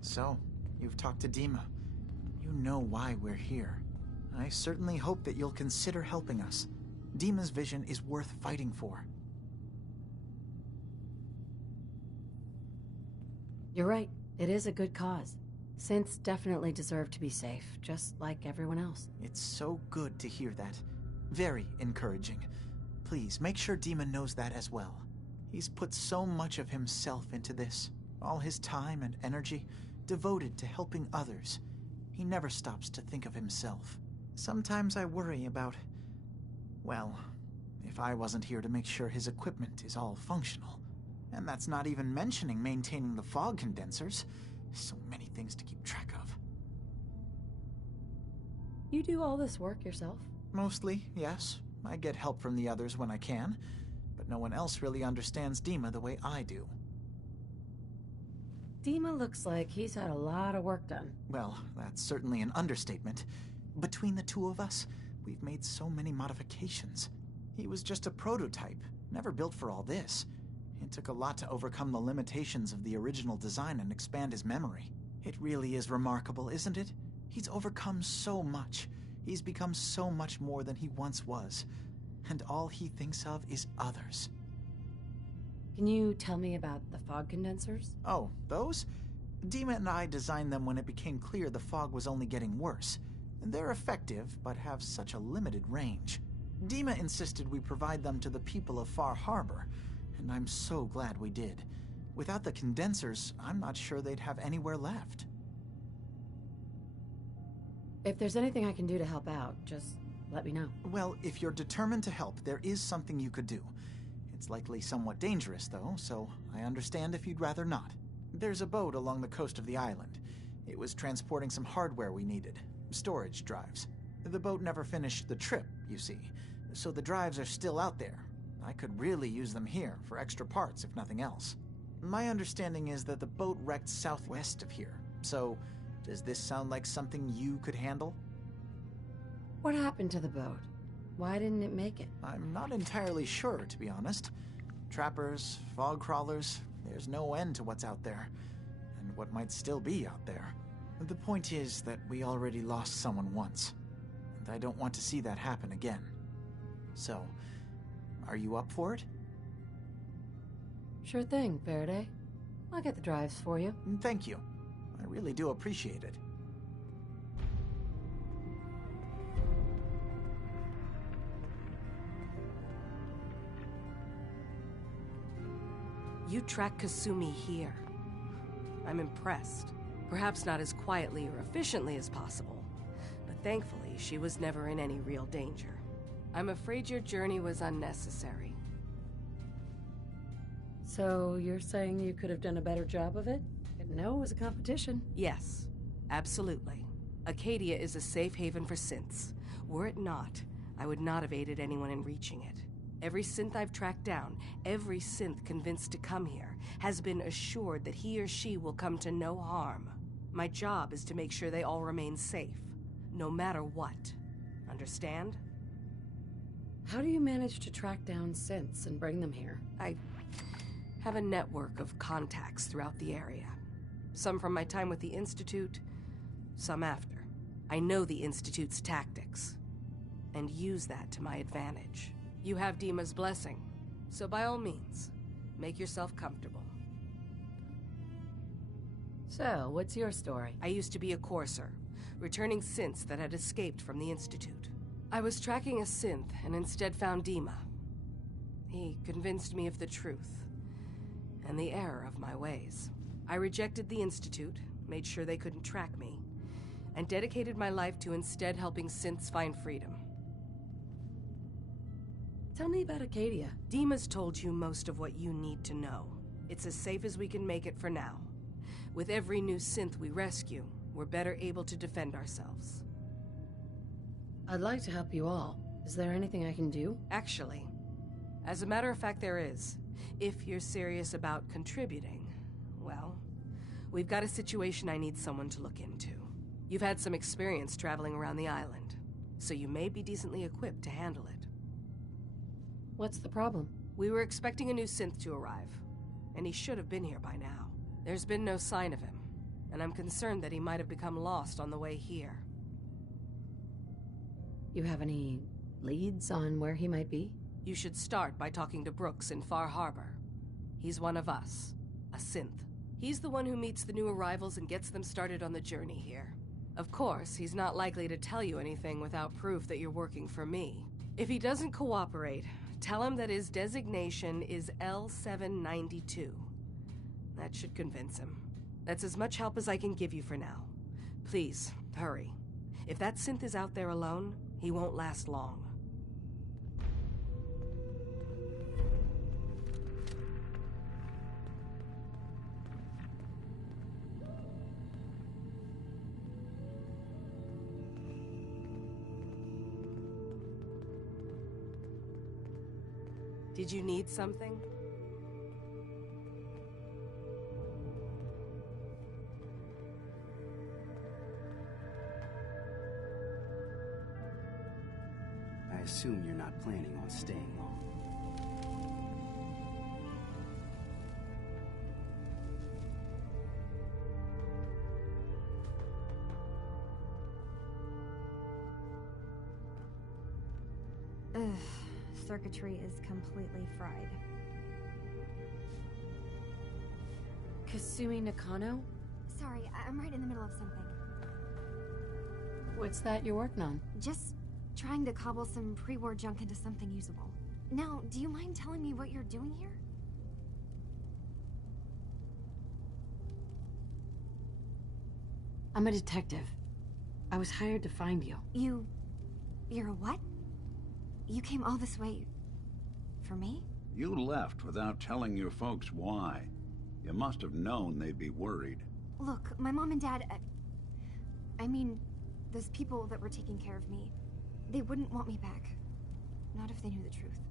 So, you've talked to Dima. You know why we're here. I certainly hope that you'll consider helping us. Dima's vision is worth fighting for. You're right. It is a good cause. Synths definitely deserve to be safe, just like everyone else. It's so good to hear that. Very encouraging. Please, make sure Dima knows that as well. He's put so much of himself into this. All his time and energy devoted to helping others. He never stops to think of himself. Sometimes I worry about... well, if I wasn't here to make sure his equipment is all functional. And that's not even mentioning maintaining the fog condensors. So many things to keep track of. You do all this work yourself? Mostly, yes. I get help from the others when I can, but no one else really understands Dima the way I do. Dima looks like he's had a lot of work done. Well, that's certainly an understatement. Between the two of us, we've made so many modifications. He was just a prototype, never built for all this. It took a lot to overcome the limitations of the original design and expand his memory. It really is remarkable, isn't it? He's overcome so much. He's become so much more than he once was. And all he thinks of is others. Can you tell me about the fog condensors? Oh, those? Dima and I designed them when it became clear the fog was only getting worse. They're effective, but have such a limited range. Dima insisted we provide them to the people of FAR Harbor, and I'm so glad we did. Without the condensers, I'm not sure they'd have anywhere left. If there's anything I can do to help out, just let me know. Well, if you're determined to help, there is something you could do. It's likely somewhat dangerous, though, so I understand if you'd rather not. There's a boat along the coast of the island. It was transporting some hardware we needed. Storage drives. The boat never finished the trip, you see, so the drives are still out there. I could really use them here for extra parts, if nothing else. My understanding is that the boat wrecked southwest of here, so does this sound like something you could handle? What happened to the boat? Why didn't it make it? I'm not entirely sure, to be honest. Trappers, fog crawlers, there's no end to what's out there, and what might still be out there. The point is that we already lost someone once, and I don't want to see that happen again. So, are you up for it? Sure thing, Faraday. I'll get the drives for you. Thank you. I really do appreciate it. You track Kasumi here. I'm impressed. Perhaps not as quietly or efficiently as possible, but thankfully she was never in any real danger. I'm afraid your journey was unnecessary. So you're saying you could have done a better job of it? Didn't know it was a competition. Yes, absolutely. Acadia is a safe haven for synths. Were it not, I would not have aided anyone in reaching it. Every synth I've tracked down, every synth convinced to come here, has been assured that he or she will come to no harm. My job is to make sure they all remain safe, no matter what. Understand? How do you manage to track down synths and bring them here? I have a network of contacts throughout the area. Some from my time with the Institute, some after. I know the Institute's tactics, and use that to my advantage. You have Dima's blessing, so by all means, make yourself comfortable. So, what's your story? I used to be a courser, returning synths that had escaped from the Institute. I was tracking a synth and instead found Dima. He convinced me of the truth and the error of my ways. I rejected the Institute, made sure they couldn't track me, and dedicated my life to instead helping synths find freedom. Tell me about Acadia. Dima's told you most of what you need to know. It's as safe as we can make it for now. With every new synth we rescue, we're better able to defend ourselves. I'd like to help you all. Is there anything I can do? Actually, as a matter of fact, there is. If you're serious about contributing, well, we've got a situation I need someone to look into. You've had some experience traveling around the island, so you may be decently equipped to handle it. What's the problem? We were expecting a new synth to arrive, and he should have been here by now. There's been no sign of him. and I'm concerned that he might have become lost on the way here. You have any leads on where he might be? You should start by talking to Brookes in Far Harbor. He's one of us, a synth. He's the one who meets the new arrivals and gets them started on the journey here. Of course, he's not likely to tell you anything without proof that you're working for me. If he doesn't cooperate, tell him that his designation is L792. That should convince him. That's as much help as I can give you for now. Please, hurry. If that synth is out there alone, he won't last long. Did you need something? I assume you're not planning on staying long. Circuitry is completely fried. Kasumi Nakano? Sorry, I'm right in the middle of something. What's that you're working on? Just trying to cobble some pre-war junk into something usable. Now, do you mind telling me what you're doing here? I'm a detective. I was hired to find you. You're a what? You came all this way... for me? You left without telling your folks why. You must have known they'd be worried. Look, my mom and dad... I mean, those people that were taking care of me, they wouldn't want me back. Not if they knew the truth.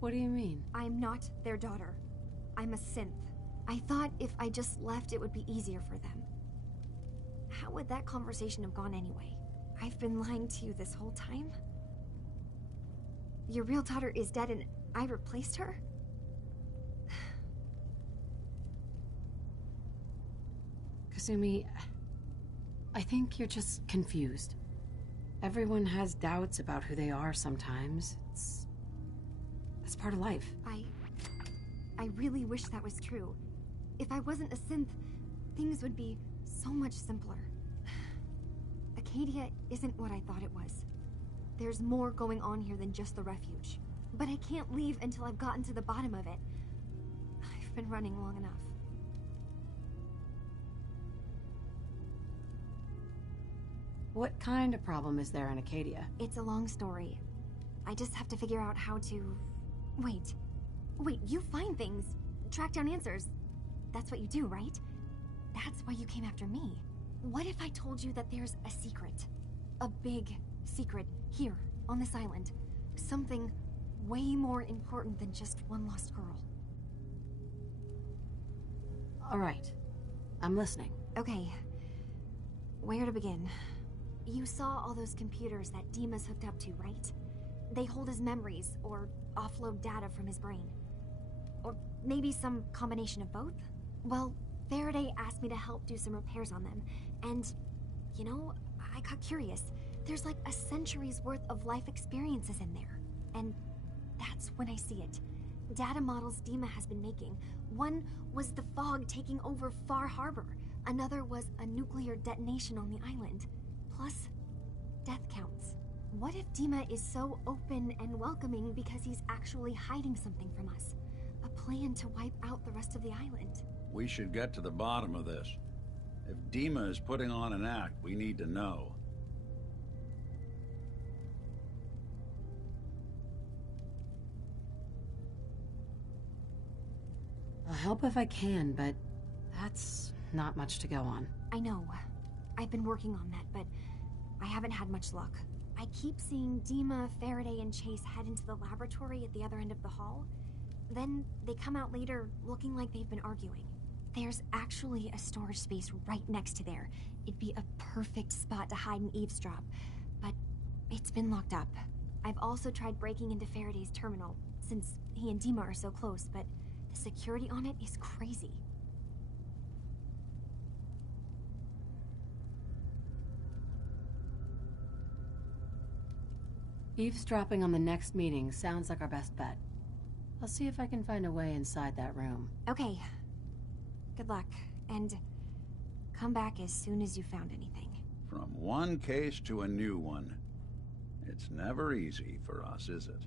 What do you mean? I'm not their daughter. I'm a synth. I thought if I just left, it would be easier for them. How would that conversation have gone anyway? I've been lying to you this whole time? Your real daughter is dead and I replaced her? Kasumi, I think you're just confused. Everyone has doubts about who they are sometimes. It's part of life. I really wish that was true. If I wasn't a synth, things would be so much simpler. Acadia isn't what I thought it was. There's more going on here than just the refuge. But I can't leave until I've gotten to the bottom of it. I've been running long enough. What kind of problem is there in Acadia? It's a long story. I just have to figure out how to... Wait, you find things, track down answers. That's what you do, right? That's why you came after me. What if I told you that there's a secret? A big secret here, on this island. Something way more important than just one lost girl. All right. I'm listening. Okay. Where to begin? You saw all those computers that Dima's hooked up to, right? They hold his memories, or offload data from his brain. Or maybe some combination of both? Well, Faraday asked me to help do some repairs on them, and, you know, I got curious. There's like a century's worth of life experiences in there. And that's when I see it. Data models Dima has been making. One was the fog taking over Far Harbor. Another was a nuclear detonation on the island. Plus, death counts. What if Dima is so open and welcoming because he's actually hiding something from us? A plan to wipe out the rest of the island. We should get to the bottom of this. If Dima is putting on an act, we need to know. I'll help if I can, but that's not much to go on. I know. I've been working on that, but I haven't had much luck. I keep seeing Dima, Faraday, and Chase head into the laboratory at the other end of the hall. Then they come out later looking like they've been arguing. There's actually a storage space right next to there. It'd be a perfect spot to hide and eavesdrop, but it's been locked up. I've also tried breaking into Faraday's terminal, since he and Dima are so close, but the security on it is crazy. Eavesdropping on the next meeting sounds like our best bet. I'll see if I can find a way inside that room. Okay. Good luck. And come back as soon as you found anything. From one case to a new one. It's never easy for us, is it?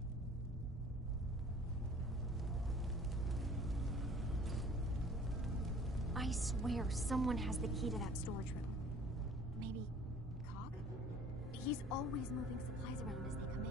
I swear someone has the key to that storage room. Maybe Cog? He's always moving supplies around as they come in.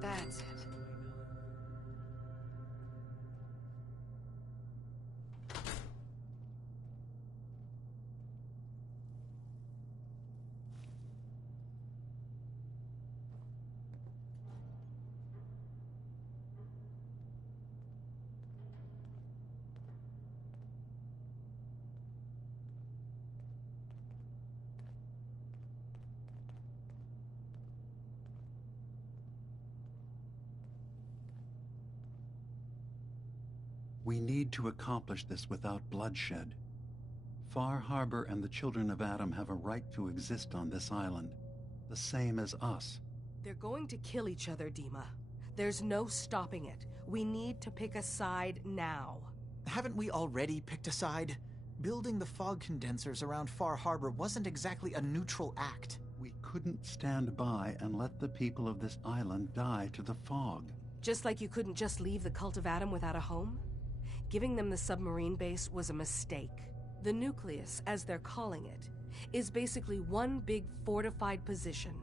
That's it. We need to accomplish this without bloodshed. Far Harbor and the children of Adam have a right to exist on this island, the same as us. They're going to kill each other, Dima. There's no stopping it. We need to pick a side now. Haven't we already picked a side? Building the fog condensers around Far Harbor wasn't exactly a neutral act. We couldn't stand by and let the people of this island die to the fog. Just like you couldn't just leave the Cult of Adam without a home? Giving them the submarine base was a mistake. The Nucleus, as they're calling it, is basically one big fortified position.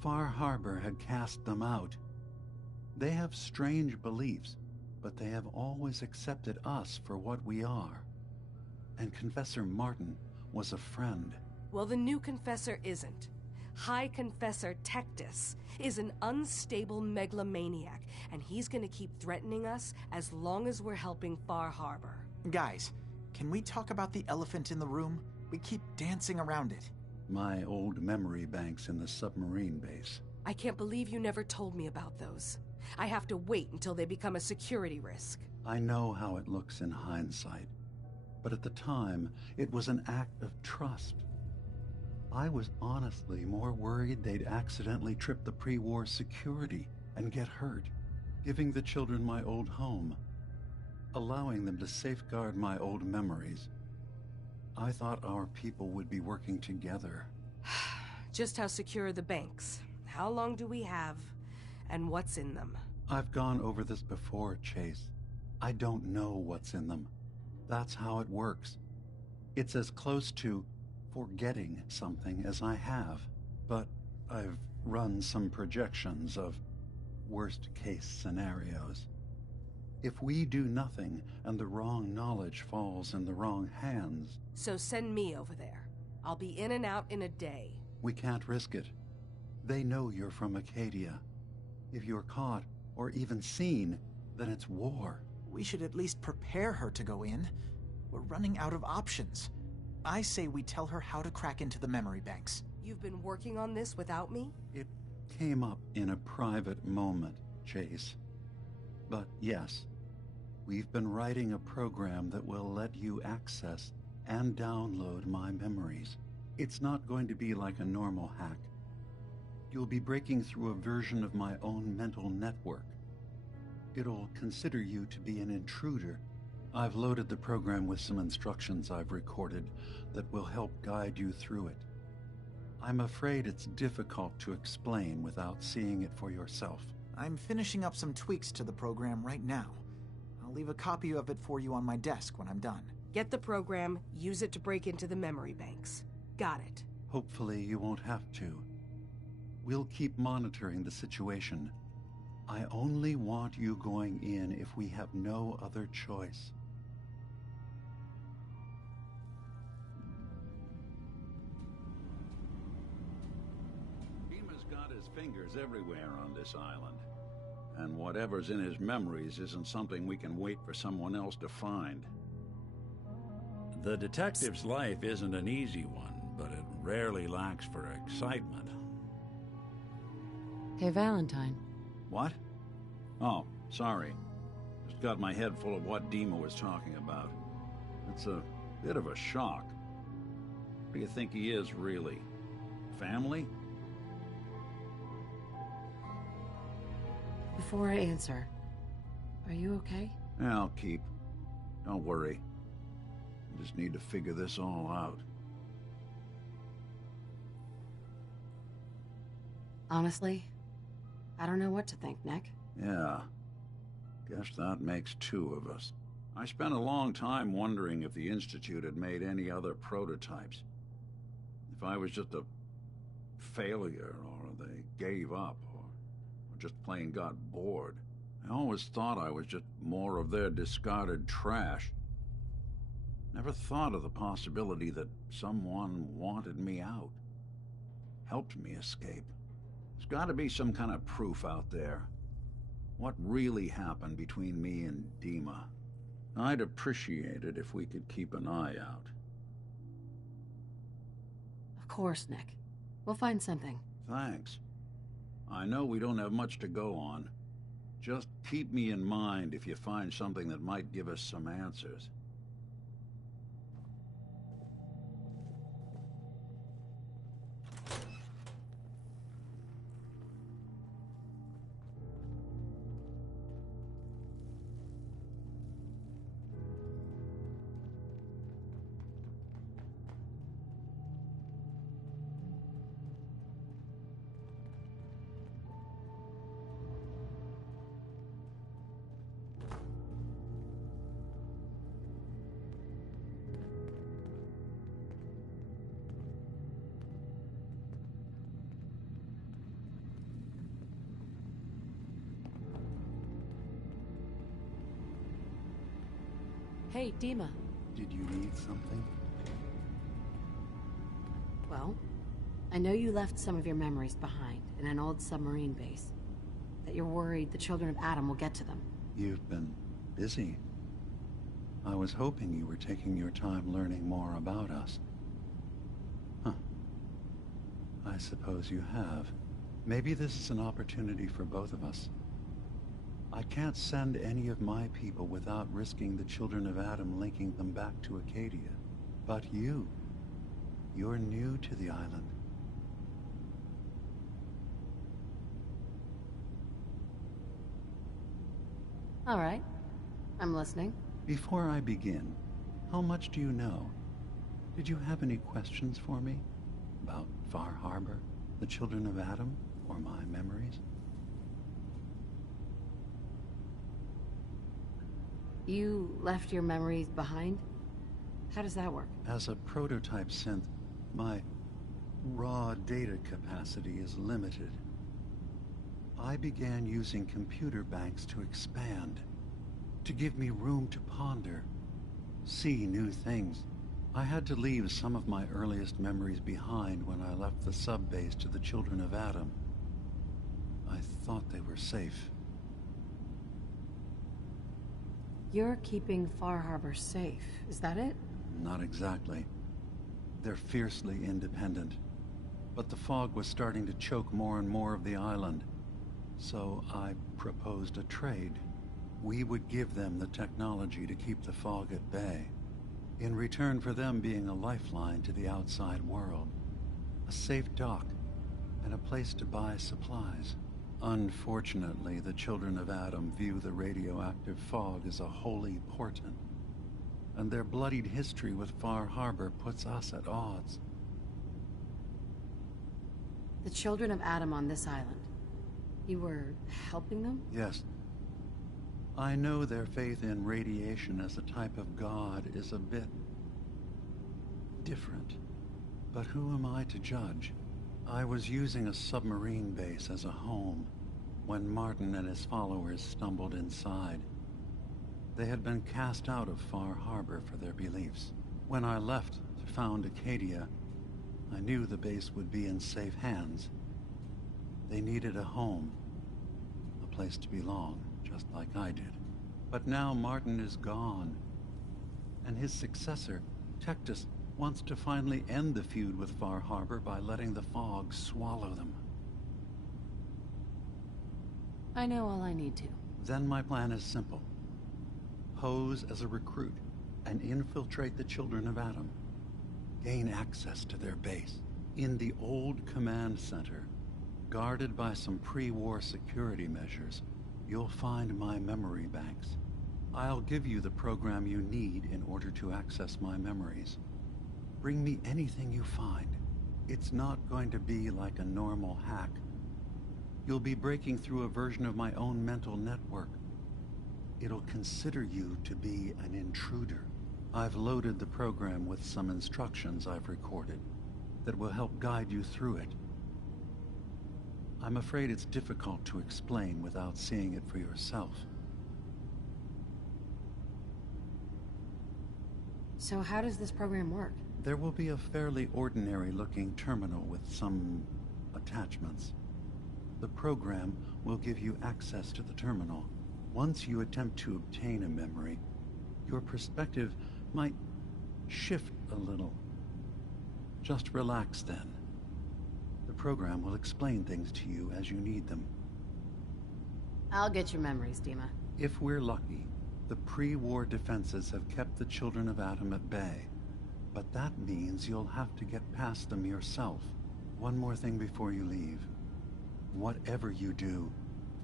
Far Harbor had cast them out. They have strange beliefs, but they have always accepted us for what we are. And Confessor Martin was a friend. Well, the new Confessor isn't. High Confessor Tectus is an unstable megalomaniac, and he's gonna keep threatening us as long as we're helping Far Harbor. Guys, can we talk about the elephant in the room? We keep dancing around it. My old memory banks in the submarine base. I can't believe you never told me about those. I have to wait until they become a security risk. I know how it looks in hindsight, but at the time, it was an act of trust. I was honestly more worried they'd accidentally trip the pre-war security and get hurt, giving the children my old home, allowing them to safeguard my old memories. I thought our people would be working together. Just how secure are the banks? How long do we have? And what's in them? I've gone over this before, Chase. I don't know what's in them. That's how it works. It's as close to forgetting something as I have, but I've run some projections of worst-case scenarios. If we do nothing and the wrong knowledge falls in the wrong hands... So send me over there. I'll be in and out in a day. We can't risk it. They know you're from Acadia. If you're caught, or even seen, then it's war. We should at least prepare her to go in. We're running out of options. I say we tell her how to crack into the memory banks. You've been working on this without me? It came up in a private moment, Chase. But yes, we've been writing a program that will let you access and download my memories. It's not going to be like a normal hack. You'll be breaking through a version of my own mental network. It'll consider you to be an intruder. I've loaded the program with some instructions I've recorded that will help guide you through it. I'm afraid it's difficult to explain without seeing it for yourself. I'm finishing up some tweaks to the program right now. I'll leave a copy of it for you on my desk when I'm done. Get the program, use it to break into the memory banks. Got it. Hopefully you won't have to. We'll keep monitoring the situation. I only want you going in if we have no other choice. Dima's got his fingers everywhere on this island. And whatever's in his memories isn't something we can wait for someone else to find. The detective's life isn't an easy one, but it rarely lacks for excitement. Hey, Valentine. What? Oh, sorry. Just got my head full of what Dima was talking about. It's a bit of a shock. What do you think he is, really? Family? Before I answer, are you okay? Yeah, I'll keep. Don't worry. I just need to figure this all out. Honestly, I don't know what to think, Nick. Yeah. Guess that makes two of us. I spent a long time wondering if the Institute had made any other prototypes. If I was just a failure, or they gave up, or just plain got bored. I always thought I was just more of their discarded trash. Never thought of the possibility that someone wanted me out. Helped me escape. There's got to be some kind of proof out there. What really happened between me and Dima? I'd appreciate it if we could keep an eye out. Of course, Nick. We'll find something. Thanks. I know we don't have much to go on. Just keep me in mind if you find something that might give us some answers. Hey, Dima. Did you need something? Well, I know you left some of your memories behind in an old submarine base. That you're worried the children of Adam will get to them. You've been busy. I was hoping you were taking your time learning more about us. Huh. I suppose you have. Maybe this is an opportunity for both of us. I can't send any of my people without risking the children of Adam linking them back to Acadia. But you're new to the island. All right. I'm listening. Before I begin, how much do you know? Did you have any questions for me? About Far Harbor, the children of Adam, or my memories? You left your memories behind? How does that work? As a prototype synth, my raw data capacity is limited. I began using computer banks to expand, to give me room to ponder, see new things. I had to leave some of my earliest memories behind when I left the sub-base to the children of Adam. I thought they were safe. You're keeping Far Harbor safe, is that it? Not exactly. They're fiercely independent. But the fog was starting to choke more and more of the island. So I proposed a trade. We would give them the technology to keep the fog at bay, in return for them being a lifeline to the outside world. A safe dock, and a place to buy supplies. Unfortunately, the children of Adam view the radioactive fog as a holy portent, and their bloodied history with Far Harbor puts us at odds. The children of Adam on this island. You were helping them? Yes. I know their faith in radiation as a type of god is a bit different, but who am I to judge? I was using a submarine base as a home when Martin and his followers stumbled inside. They had been cast out of Far Harbor for their beliefs. When I left to found Acadia, I knew the base would be in safe hands. They needed a home, a place to belong, just like I did. But now Martin is gone, and his successor, Tectus, wants to finally end the feud with Far Harbor by letting the fog swallow them. I know all I need to. Then my plan is simple. Pose as a recruit and infiltrate the children of Adam. Gain access to their base. In the old command center, guarded by some pre-war security measures, you'll find my memory banks. I'll give you the program you need in order to access my memories. Bring me anything you find. It's not going to be like a normal hack. You'll be breaking through a version of my own mental network. It'll consider you to be an intruder. I've loaded the program with some instructions I've recorded that will help guide you through it. I'm afraid it's difficult to explain without seeing it for yourself. So how does this program work? There will be a fairly ordinary-looking terminal with some attachments. The program will give you access to the terminal. Once you attempt to obtain a memory, your perspective might shift a little. Just relax then. The program will explain things to you as you need them. I'll get your memories, Dima. If we're lucky, the pre-war defenses have kept the children of Adam at bay. But that means you'll have to get past them yourself. One more thing before you leave. Whatever you do,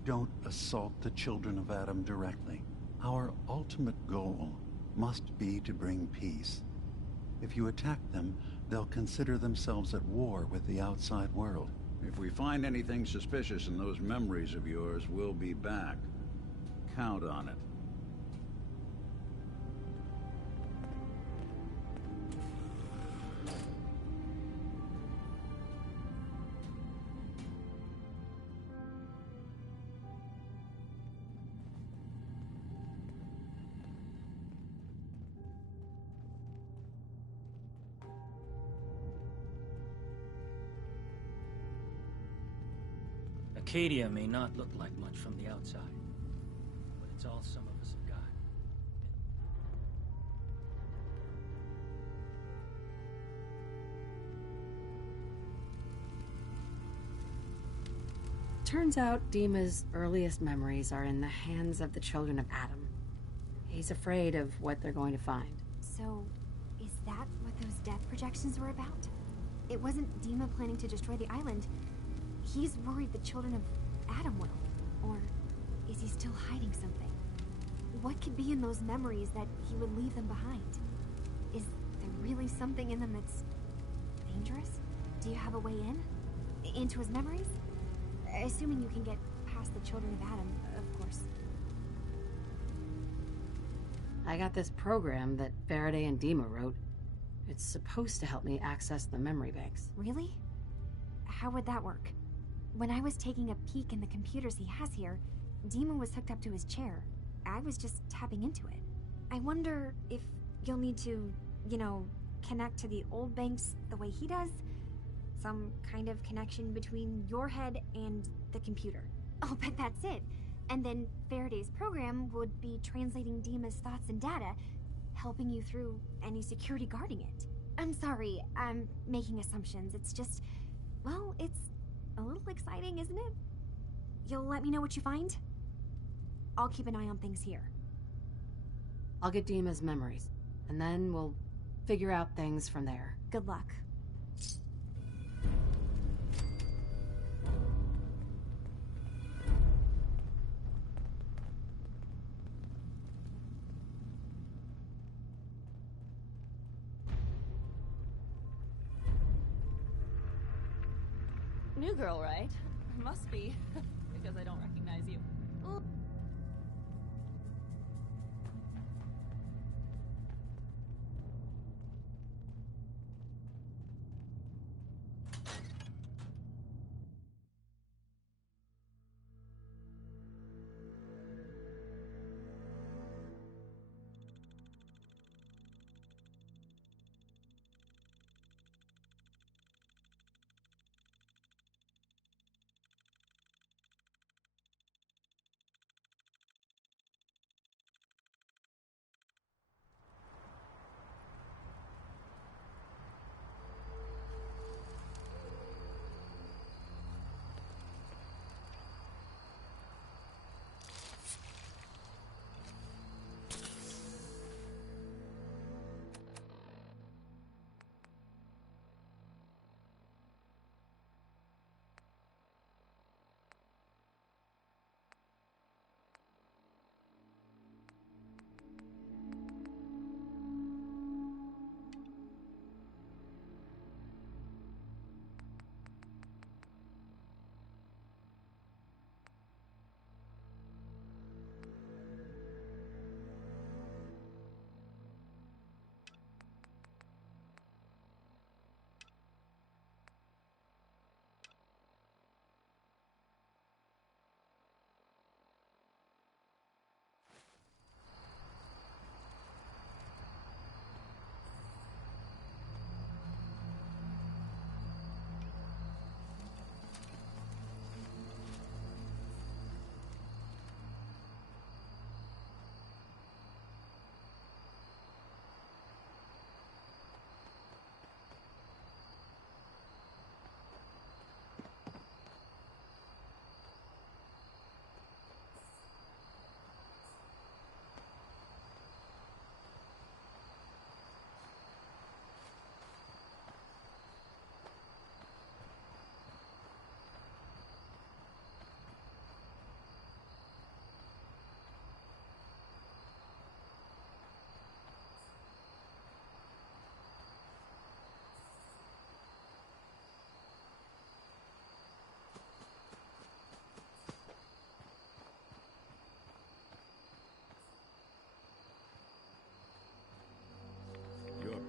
don't assault the children of Adam directly. Our ultimate goal must be to bring peace. If you attack them, they'll consider themselves at war with the outside world. If we find anything suspicious in those memories of yours, we'll be back. Count on it. Acadia may not look like much from the outside, but it's all some of us have got. Turns out Dima's earliest memories are in the hands of the children of Adam. He's afraid of what they're going to find. So, is that what those death projections were about? It wasn't Dima planning to destroy the island. He's worried the children of Adam will. Or is he still hiding something? What could be in those memories that he would leave them behind? Is there really something in them that's dangerous? Do you have a way in? Into his memories? Assuming you can get past the children of Adam, of course. I got this program that Faraday and Dima wrote. It's supposed to help me access the memory banks. Really? How would that work? When I was taking a peek in the computers he has here, Dima was hooked up to his chair. I was just tapping into it. I wonder if you'll need to, connect to the old banks the way he does? Some kind of connection between your head and the computer. I'll bet that's it. And then Faraday's program would be translating Dima's thoughts and data, helping you through any security guarding it. I'm sorry, I'm making assumptions. It's just, well, it's a little exciting, isn't it? You'll let me know what you find? I'll keep an eye on things here. I'll get Dima's memories, and then we'll figure out things from there. Good luck. New girl, right? Must be, because I don't recognize you. Ooh.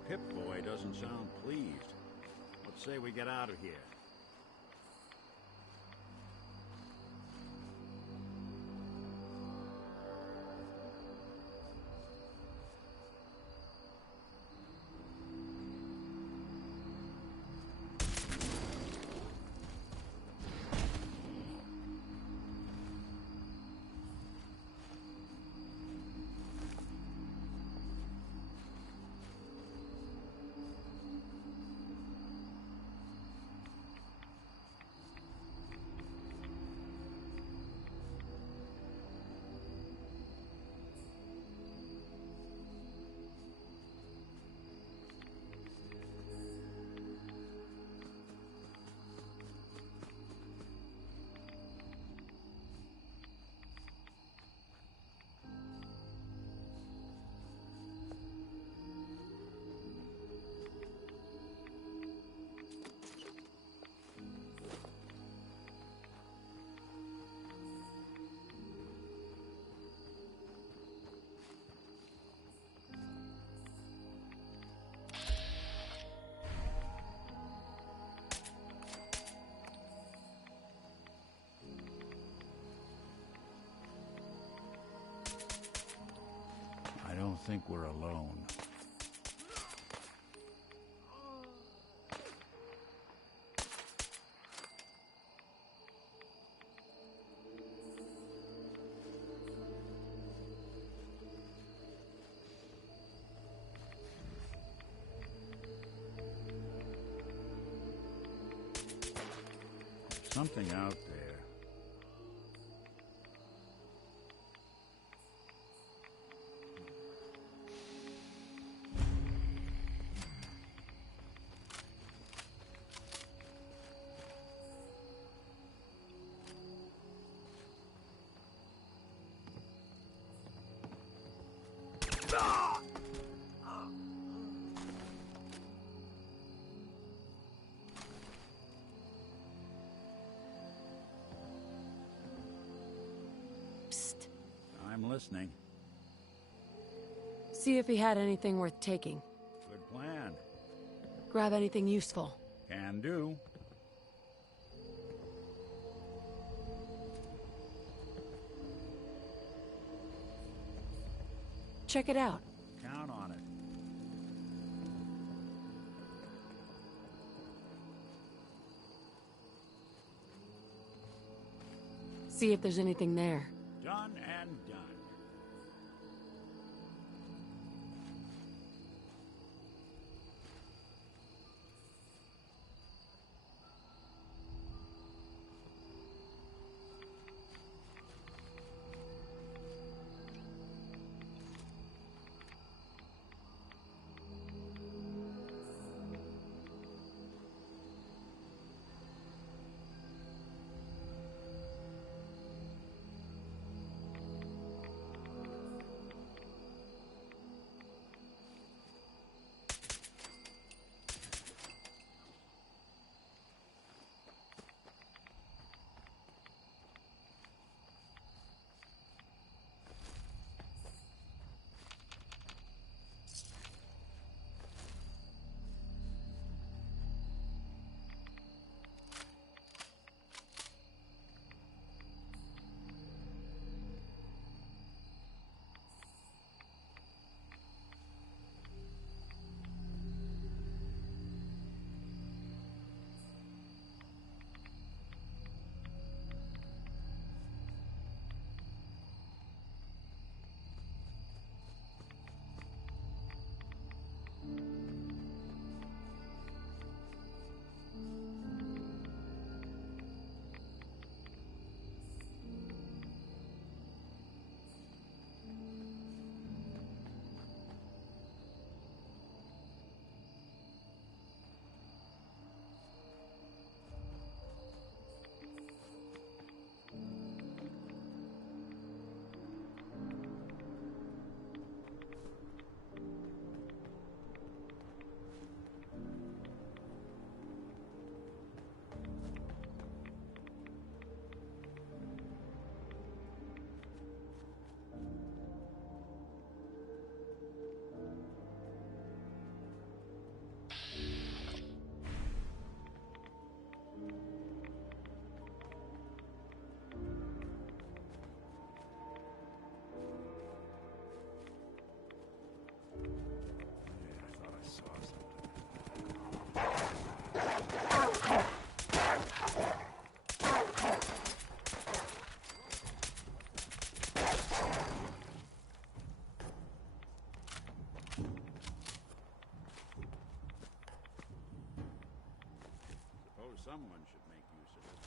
Pip-Boy doesn't sound pleased. Let's say we get out of here. I don't think we're alone. Something out there. I'm listening. See if he had anything worth taking. Good plan. Grab anything useful. Can do. Check it out. Count on it. See if there's anything there. Done and done. Someone should make use of it.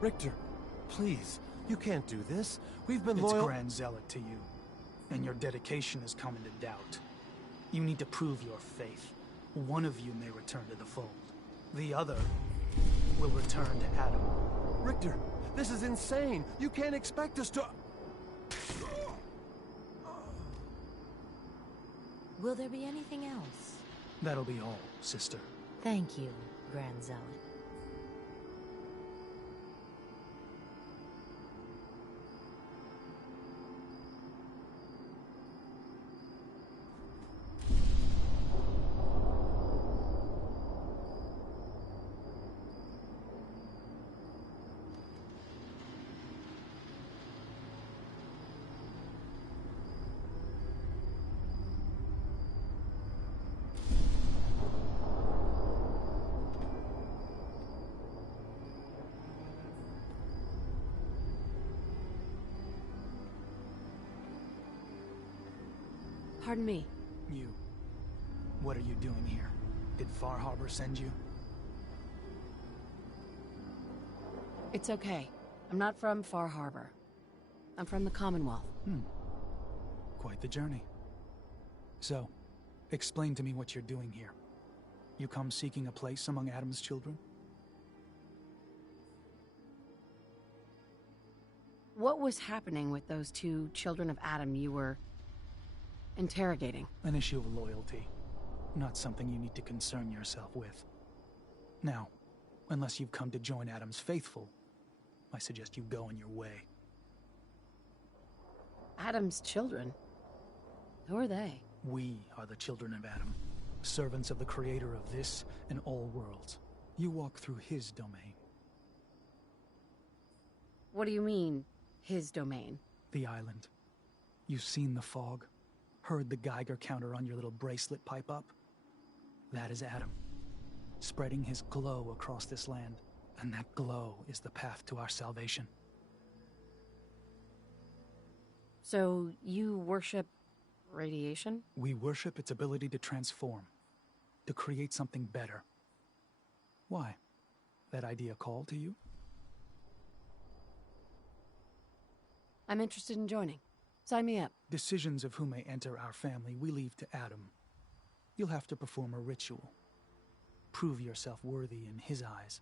Richter, please, you can't do this. We've been It's loyal— Grand Zealot to you, and your dedication has come into doubt. You need to prove your faith. One of you may return to the fold. The other will return to Adam. Richter, this is insane. You can't expect us to— Will there be anything else? That'll be all, sister. Thank you, Grand Zealot. Pardon me. You. What are you doing here? Did Far Harbor send you? It's okay. I'm not from Far Harbor. I'm from the Commonwealth. Quite the journey. So, explain to me what you're doing here. You come seeking a place among Adam's children? What was happening with those two children of Adam you were interrogating? An issue of loyalty. Not something you need to concern yourself with. Now, unless you've come to join Adam's faithful, I suggest you go on your way. Adam's children? Who are they? We are the children of Adam, servants of the creator of this and all worlds. You walk through his domain. What do you mean, his domain? The island. You've seen the fog, heard the Geiger counter on your little bracelet pipe up? That is Adam, spreading his glow across this land, and that glow is the path to our salvation. So, you worship radiation? We worship its ability to transform, to create something better. Why? That idea call to you? I'm interested in joining. Sign me up. Decisions of who may enter our family we leave to Adam. You'll have to perform a ritual. Prove yourself worthy in his eyes.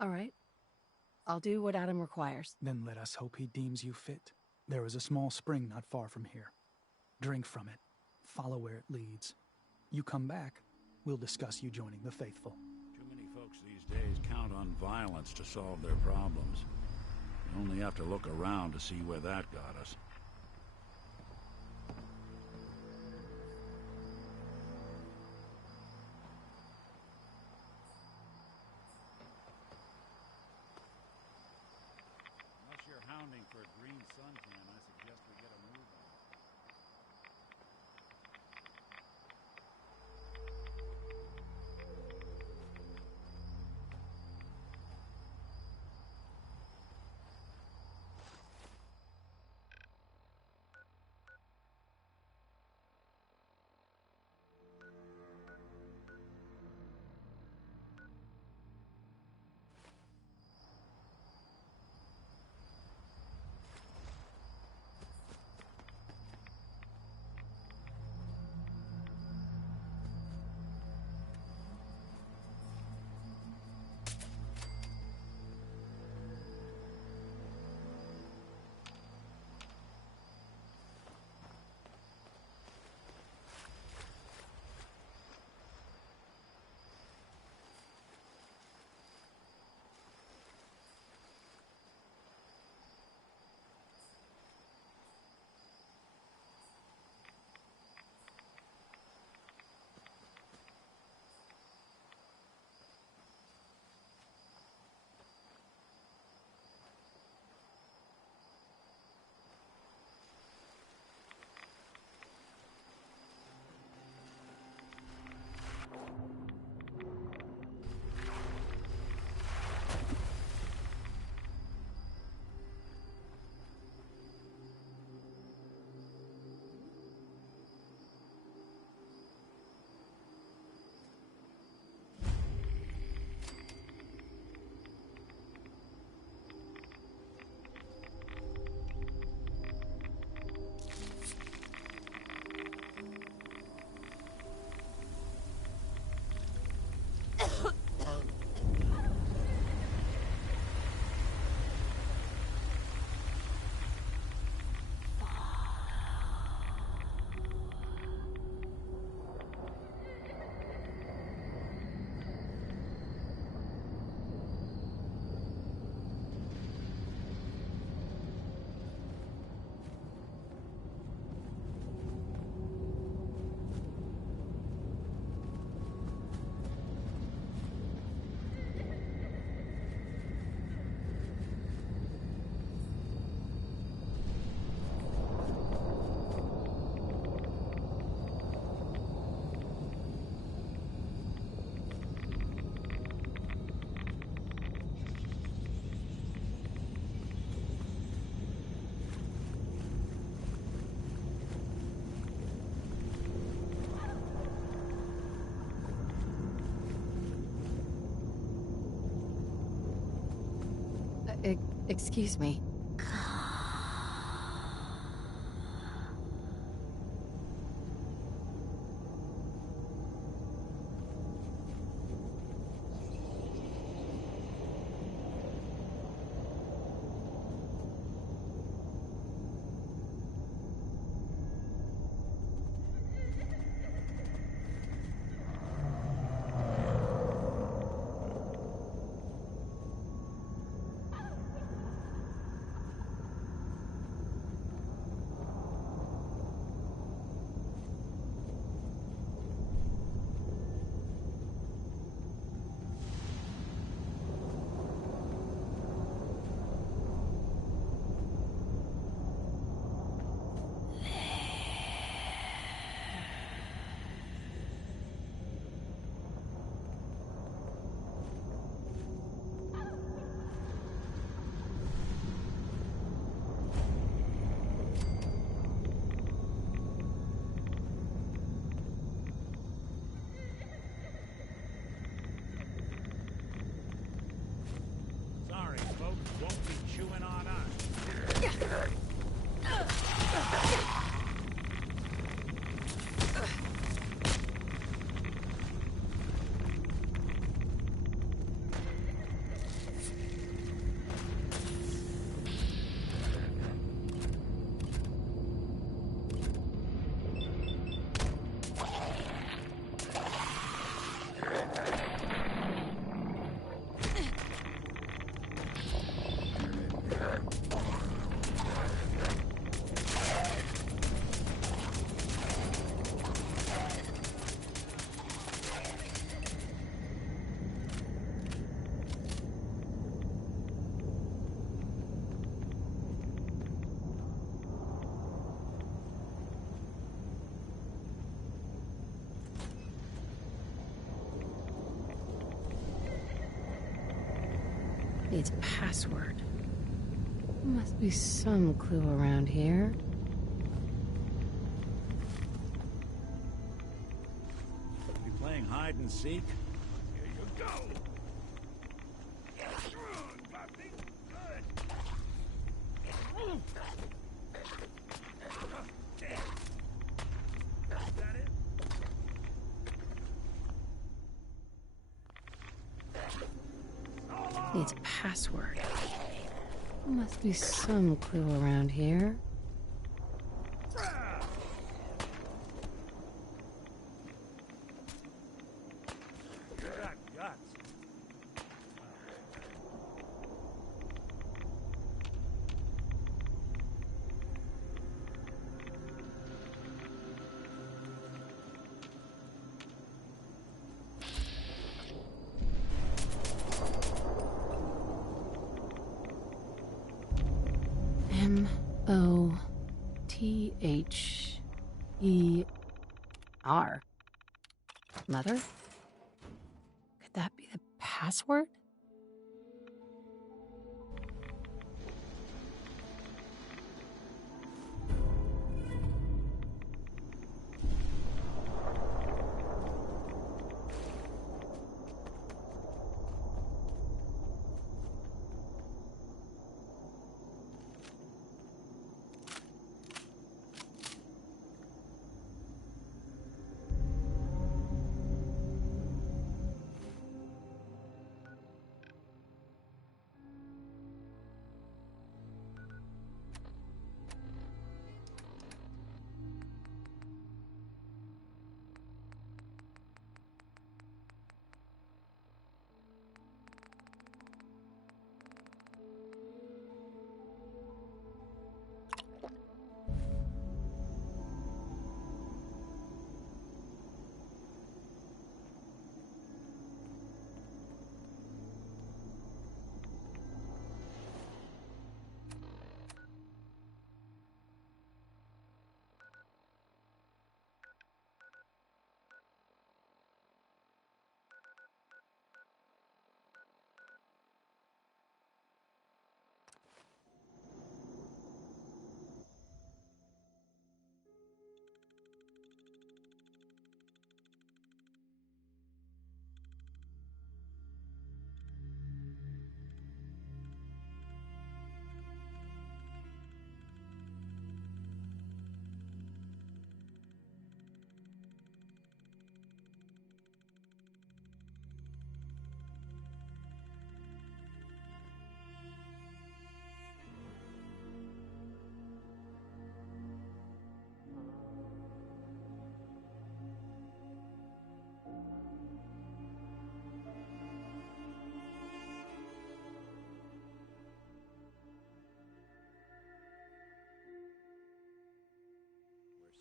All right. I'll do what Adam requires. Then let us hope he deems you fit. There is a small spring not far from here. Drink from it. Follow where it leads. You come back, we'll discuss you joining the faithful. Too many folks these days count on violence to solve their problems. You only have to look around to see where that got us. Unless you're hounding for a green suntan, I suggest we get a move on. Excuse me. Needs a password. Must be some clue around here. You playing hide and seek? Here you go. Needs a password. Must be some clue around here. M-O-T-H-E-R. Mother? Could that be the password?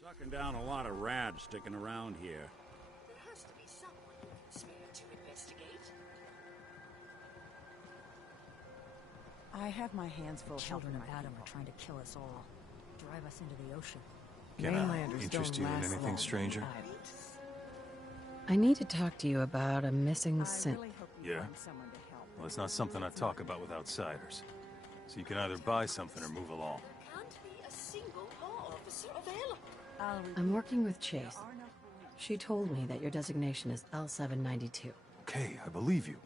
Sucking down a lot of rads sticking around here. There has to be someone you can spare to investigate. I have my hands full. Children of Adam are trying to kill us all. Drive us into the ocean. Can I interest you in anything, stranger? I need to talk to you about a missing synth. Yeah? Well, it's not something I talk about with outsiders. So you can either buy something or move along. There can't be a single law officer available. I'm working with Chase. She told me that your designation is L792. Okay, I believe you.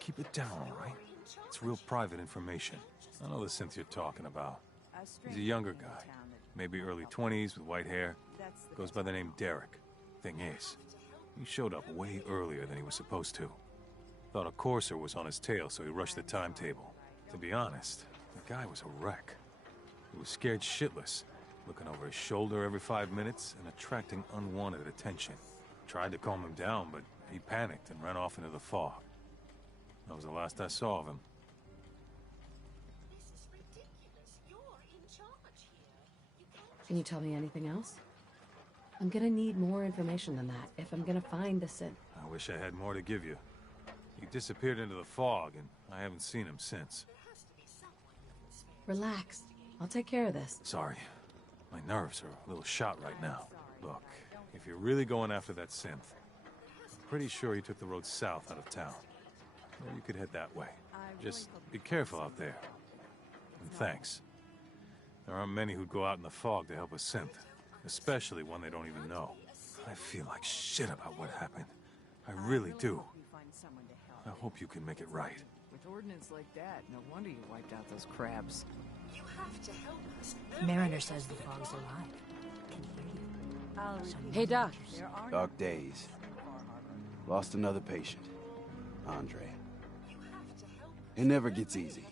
Keep it down, all right? It's real private information. I know the synth you're talking about. He's a younger guy. Maybe early 20s with white hair. Goes by the name Derek. Thing is, he showed up way earlier than he was supposed to. Thought a courser was on his tail, so he rushed the timetable. To be honest, the guy was a wreck. He was scared shitless, looking over his shoulder every 5 minutes and attracting unwanted attention. Tried to calm him down, but he panicked and ran off into the fog. That was the last I saw of him. This is ridiculous. You're in charge here. You can't Can you tell me anything else? I'm gonna need more information than that if I'm gonna find the synth. I wish I had more to give you. He disappeared into the fog, and I haven't seen him since. Relax. I'll take care of this. Sorry. My nerves are a little shot right now. Look, if you're really going after that synth, I'm pretty sure he took the road south out of town. Or you could head that way. Just be careful out there. And thanks. There aren't many who'd go out in the fog to help a synth, especially one they don't even know. I feel like shit about what happened. I really do. I hope you can make it right. With ordnance like that, no wonder you wiped out those crabs. You have to help us. Mariner says the fog's alive. Can hear you. Hey, Doc. Dark days. Lost another patient. Andre. It never gets easy.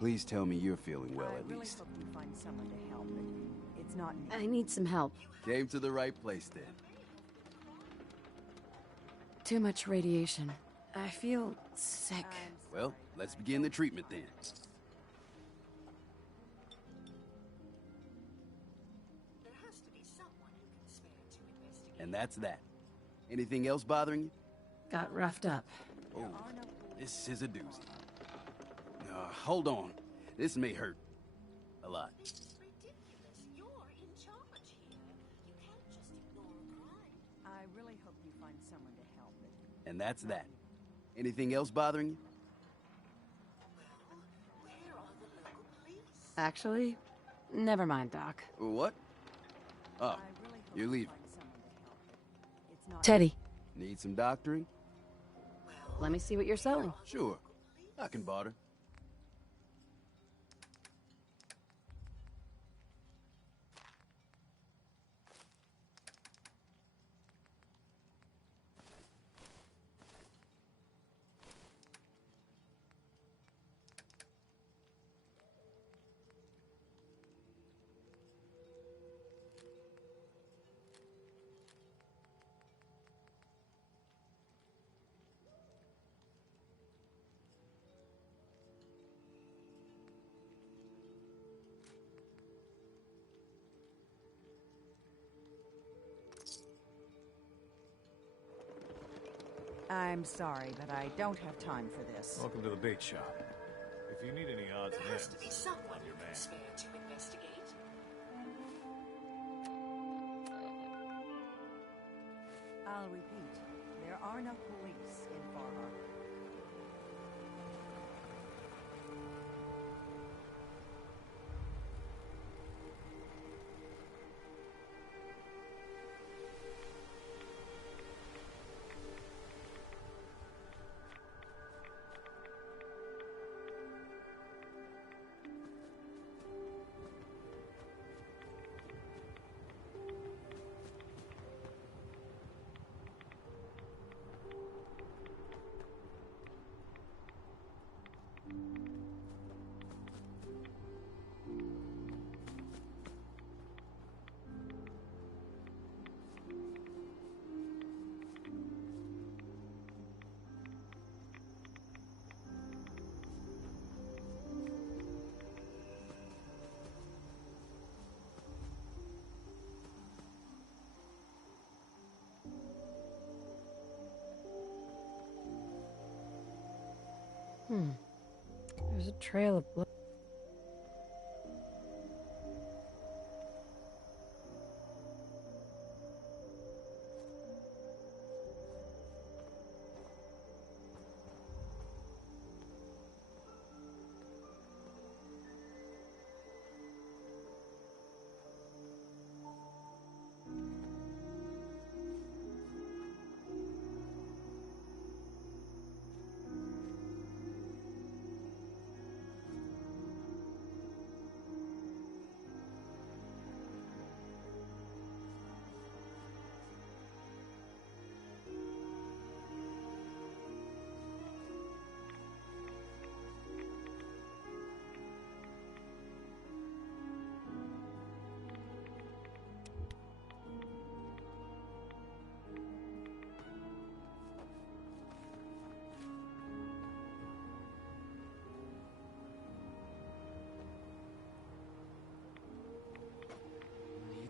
Please tell me you're feeling well at least. Hope you find someone to help, but it's not me. I need some help. Came to the right place then. Too much radiation. I feel sick. Well, let's begin the treatment then. There has to be someone you can spare to investigate. And that's that. Anything else bothering you? Got roughed up. Oh, this is a doozy. Hold on. This may hurt. A lot. This is ridiculous. You're in charge here. You can't just ignore a crime. I really hope you find someone to help, but And that's that. Anything else bothering you? Well, where are the local police? Actually, never mind, Doc. What? Oh, you're leaving. Teddy, Need some doctoring? let me see what you're selling. Sure. I can barter. I'm sorry, but I don't have time for this. Welcome to the bait shop. If you need any odds and There has ends, to be someone I'm you your can man. spare to investigate. I'll repeat. There are no police in Far Harbor. There's a trail of blood.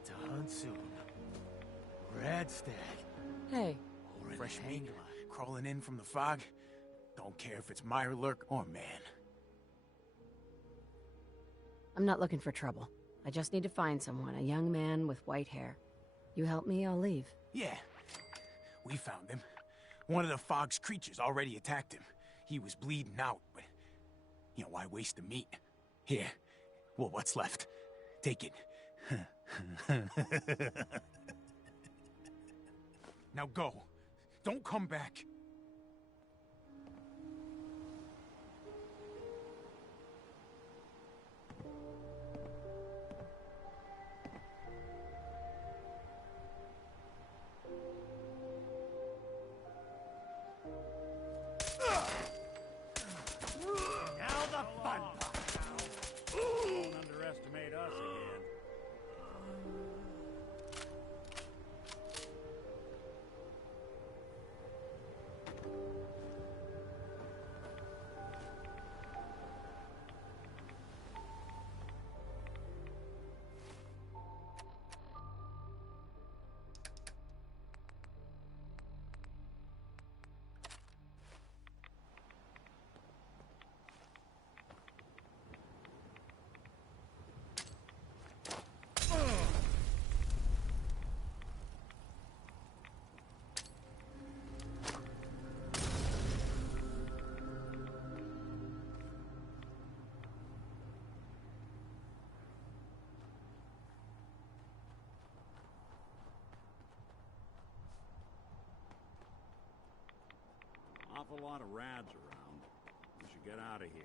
To hunt soon. Radstag. Hey. Fresh meat crawling in from the fog. Don't care if it's Mirelurk or man. I'm not looking for trouble. I just need to find someone, a young man with white hair. You help me, I'll leave. Yeah. We found him. One of the fog's creatures already attacked him. He was bleeding out, but... You know, why waste the meat? Here. Well, what's left? Take it. Now go. Don't come back. Now the fun part. Don't underestimate us again. Awful lot of rads around. We should get out of here.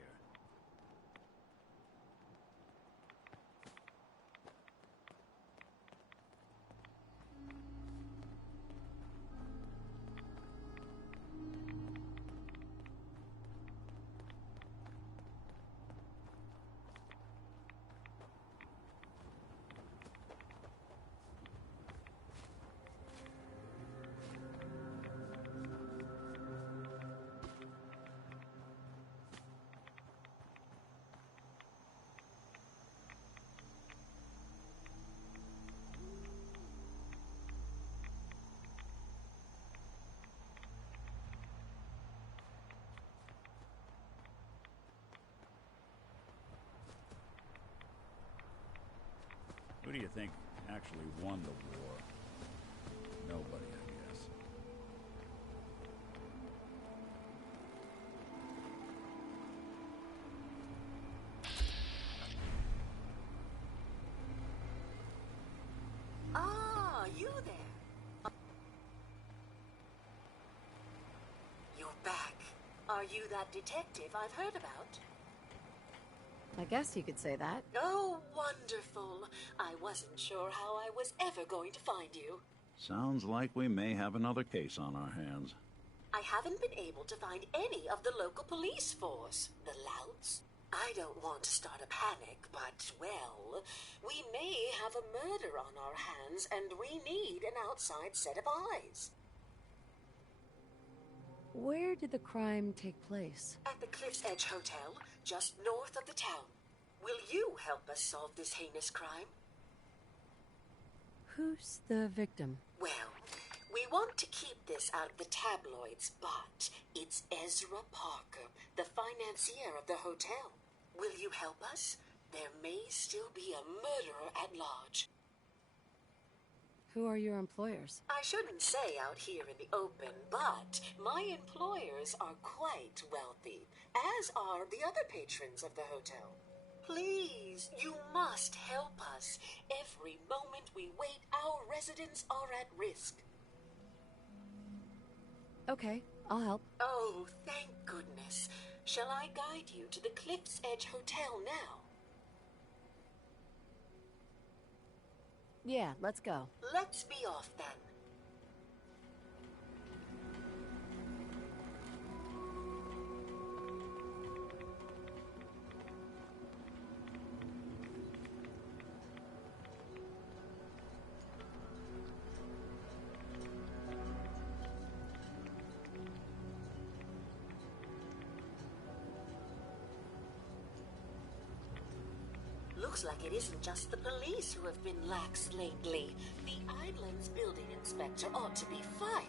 Who do you think actually won the war? Nobody, I guess. Ah, you there. You're back. Are you that detective I've heard about? I guess you could say that. Oh, wonderful. I wasn't sure how I was ever going to find you. Sounds like we may have another case on our hands. I haven't been able to find any of the local police force. The louts. I don't want to start a panic, but, well, we may have a murder on our hands, and we need an outside set of eyes. Where did the crime take place? At the Cliff's Edge Hotel, just north of the town. Will you help us solve this heinous crime? Who's the victim? Well, We want to keep this out of the tabloids, but it's Ezra Parker, the financier of the hotel. Will you help us? There may still be a murderer at large. Who are your employers? I shouldn't say out here in the open, but my employers are quite wealthy, as are the other patrons of the hotel. Please, you must help us. Every moment we wait, our residents are at risk. Okay, I'll help. Oh, thank goodness. Shall I guide you to the Cliff's Edge Hotel now? Yeah, let's go. Let's be off then. Looks like it isn't just the police who have been lax lately. The island's building inspector ought to be fired.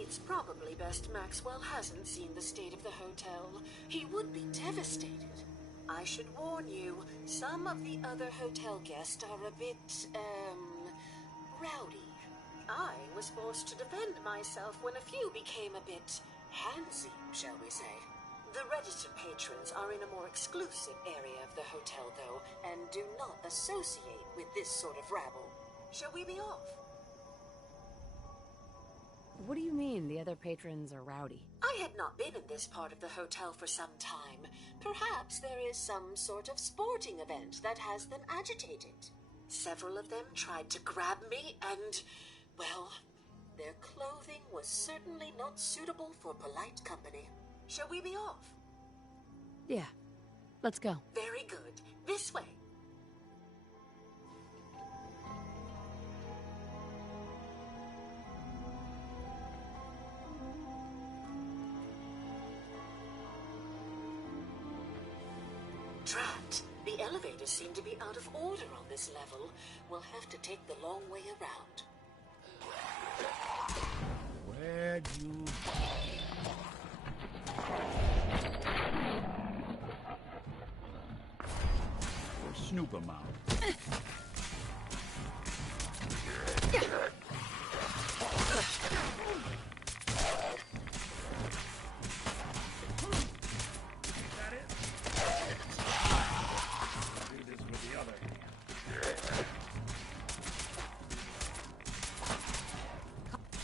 It's probably best Maxwell hasn't seen the state of the hotel. He would be devastated. I should warn you, some of the other hotel guests are a bit, rowdy. I was forced to defend myself when a few became a bit handsy, shall we say. The registered patrons are in a more exclusive area of the hotel, though, and do not associate with this sort of rabble. Shall we be off? What do you mean the other patrons are rowdy? I had not been in this part of the hotel for some time. Perhaps there is some sort of sporting event that has them agitated. Several of them tried to grab me and, well, their clothing was certainly not suitable for polite company. Shall we be off? Yeah, let's go. Very good. This way. Drat, the elevators seem to be out of order on this level. We'll have to take the long way around. Where'd you... Snoop 'em out.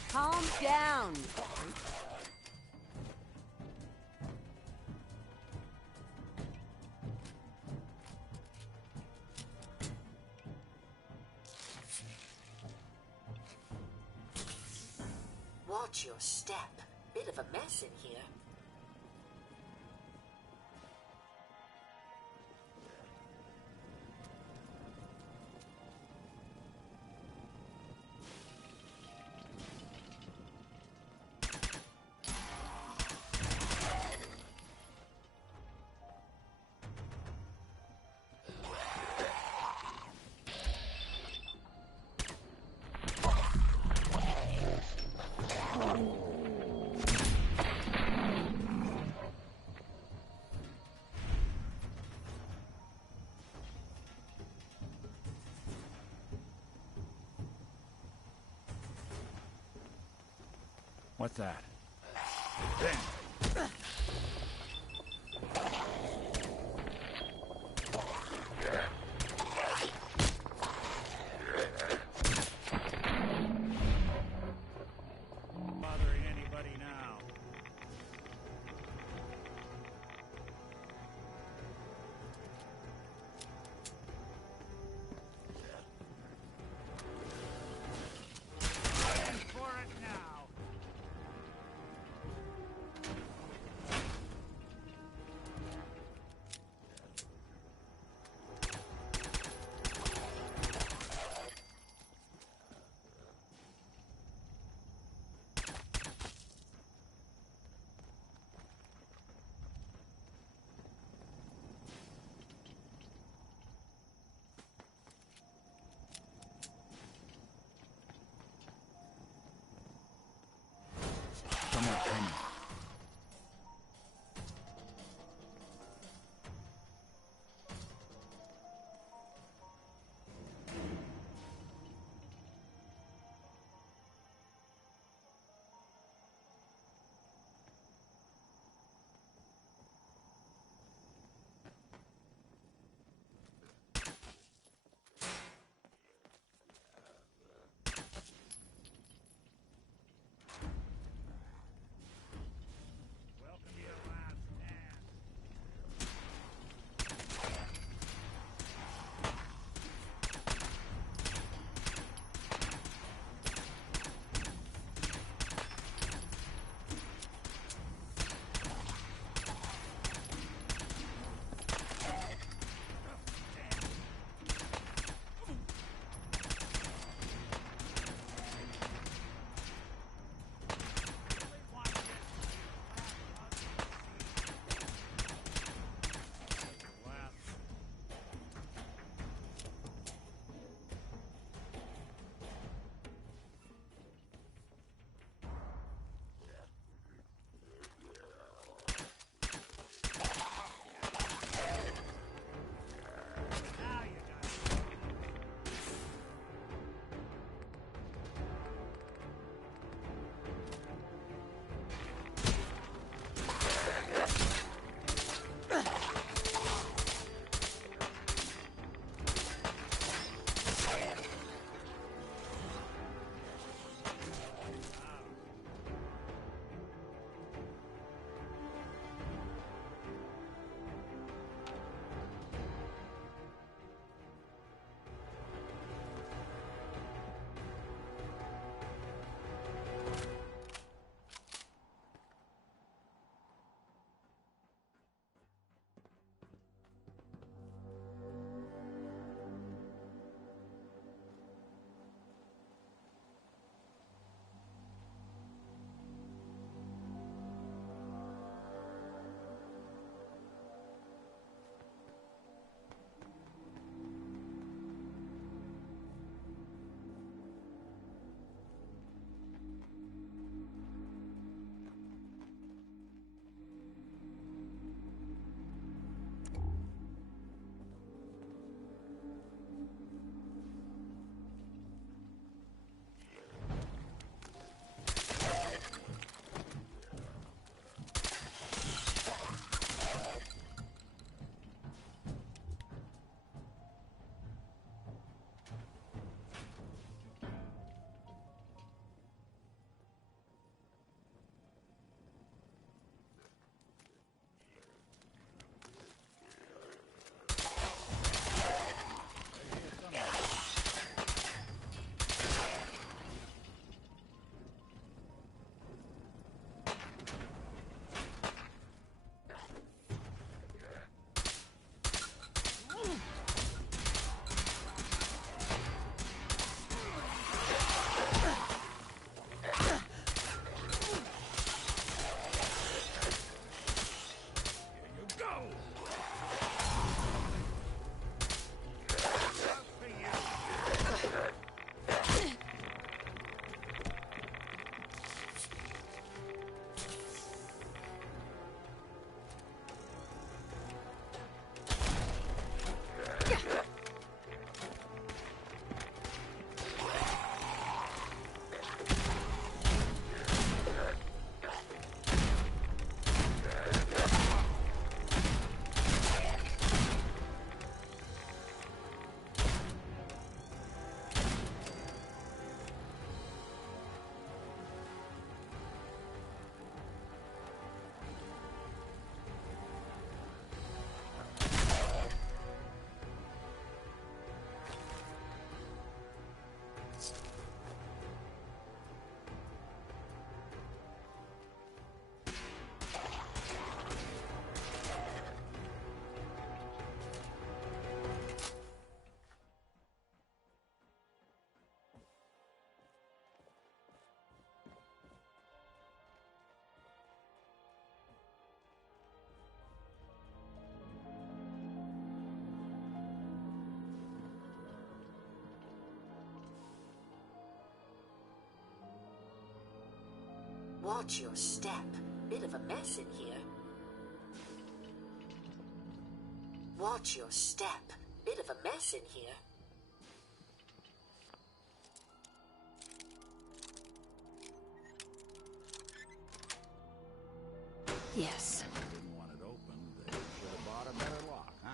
Calm down. Watch your step. Bit of a mess in here. What's that? Bothering anybody now? For it now. Watch your step. Bit of a mess in here. Watch your step. Bit of a mess in here. Yes. Didn't want it open. They should have bought a better lock, huh?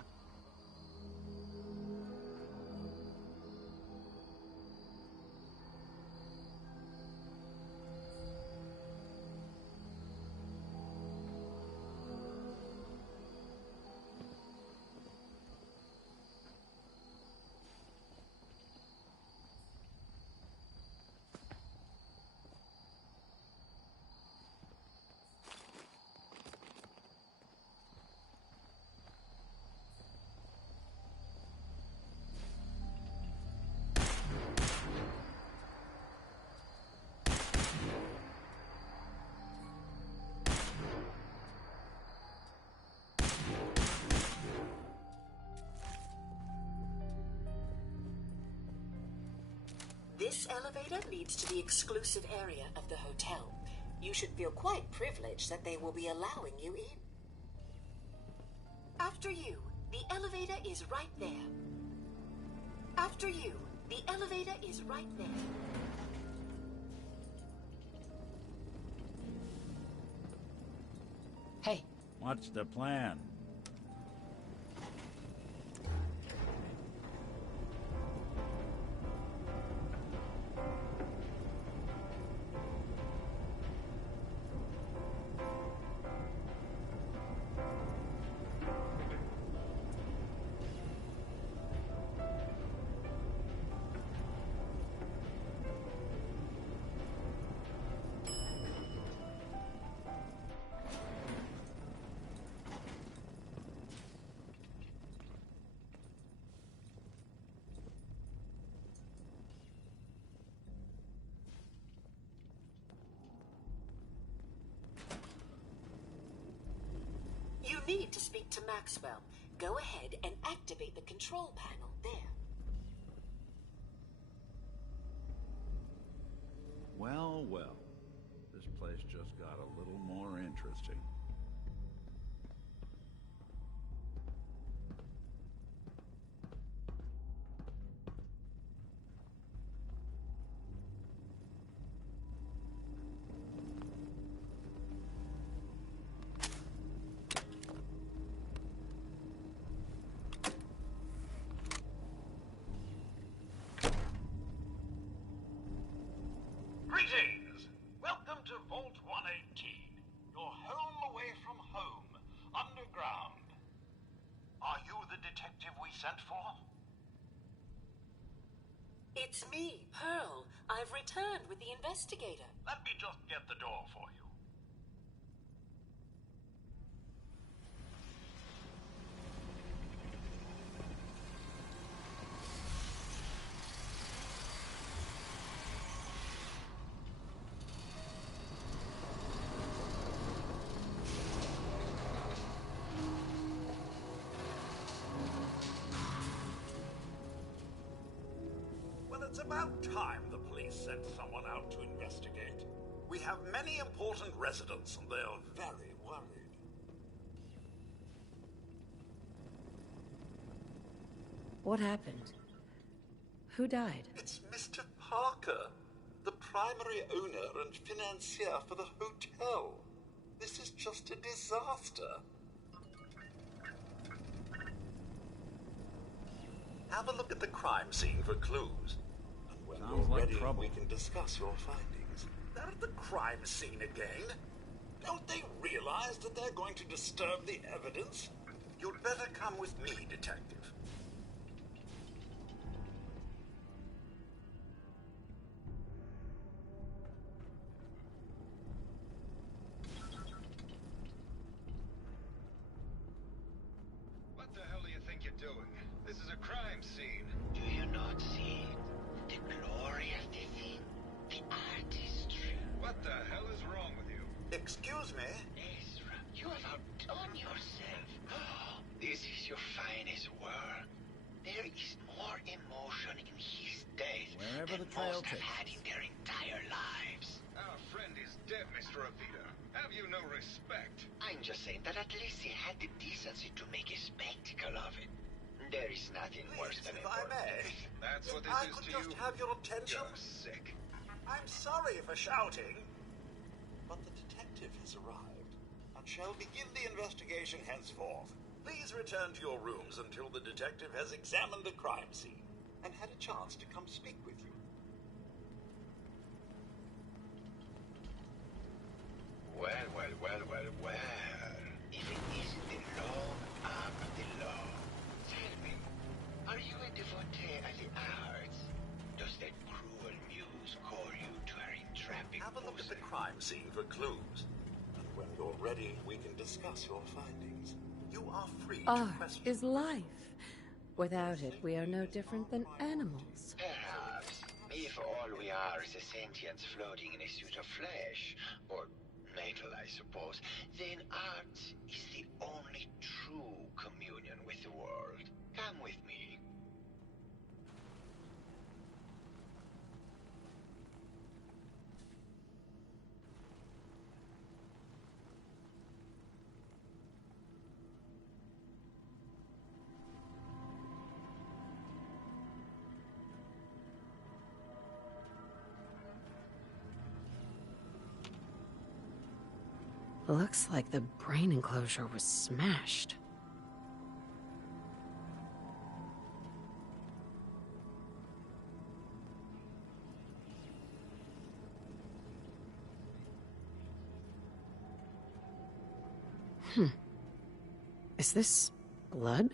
This elevator leads to the exclusive area of the hotel. You should feel quite privileged that they will be allowing you in. After you, the elevator is right there. After you, the elevator is right there. Hey. What's the plan? You need to speak to Maxwell. Go ahead and activate the control panel there. Well, well. This place just got a little more interesting. Greetings! Welcome to Vault 118, your home away from home, underground. Are you the detective we sent for? It's me, Pearl. I've returned with the investigator. Let me just get the door for you. It's about time the police sent someone out to investigate. We have many important residents and they're very worried. What happened? Who died? It's Mr. Parker, the primary owner and financier for the hotel. This is just a disaster. Have a look at the crime scene for clues. When Sounds you're like ready, trouble. we can discuss your findings. They're at the crime scene again. Don't they realize that they're going to disturb the evidence? You'd better come with me, detective. What the hell do you think you're doing? This is a crime scene. Do you not see the glory of the thing? The artistry. What the hell is wrong with you? Excuse me? Ezra, you have outdone yourself. This is your finest work. There is more emotion in his death Wherever than the trail most have takes had in their entire lives. Our friend is dead, Mr. Avita. Have you no respect? I'm just saying that at least he had the decency to make a spectacle of it. There is nothing worse than if I may. That's what this I is could to just you. have your attention. You're sick. I'm sorry for shouting, but the detective has arrived and shall begin the investigation henceforth. Please return to your rooms until the detective has examined the crime scene and had a chance to come speak with you. Well, well, well, well, well. If it isn't the long arm of the law. Tell me, are you a devotee of the arts? Does that cruel muse call you to her entrapping Have a look at the crime scene for clues. And when you're ready, we can discuss your findings. You are free to Art question. is life. Without it, we are no different than animals. Perhaps, if all we are is a sentience floating in a suit of flesh, or metal, I suppose, then art is the only true communion with the world. Come with me. Looks like the brain enclosure was smashed. Is this blood?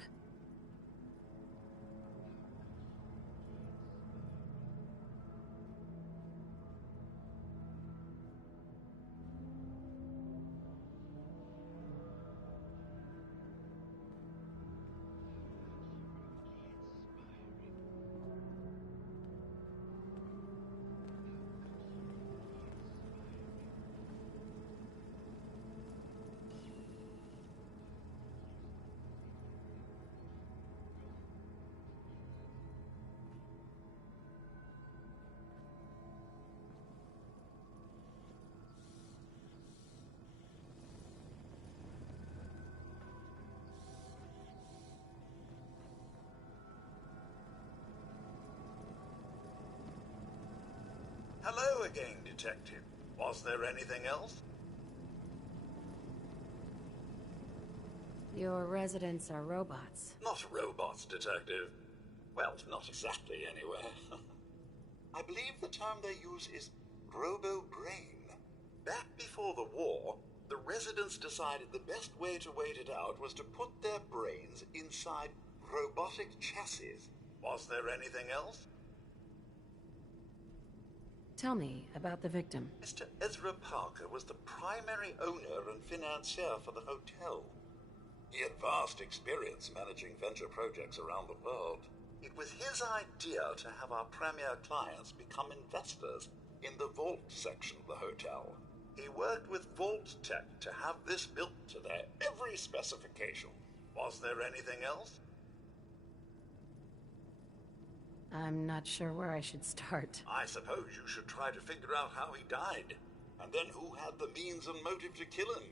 Hello again, Detective. Was there anything else? Your residents are robots. Not robots, Detective. Well, not exactly, anyway. I believe the term they use is robo-brain. Back before the war, the residents decided the best way to wait it out was to put their brains inside robotic chassis. Was there anything else? Tell me about the victim. Mr. Ezra Parker was the primary owner and financier for the hotel. He had vast experience managing venture projects around the world. It was his idea to have our premier clients become investors in the vault section of the hotel. He worked with Vault Tech to have this built to their every specification. Was there anything else? I'm not sure where I should start. I suppose you should try to figure out how he died, and then who had the means and motive to kill him.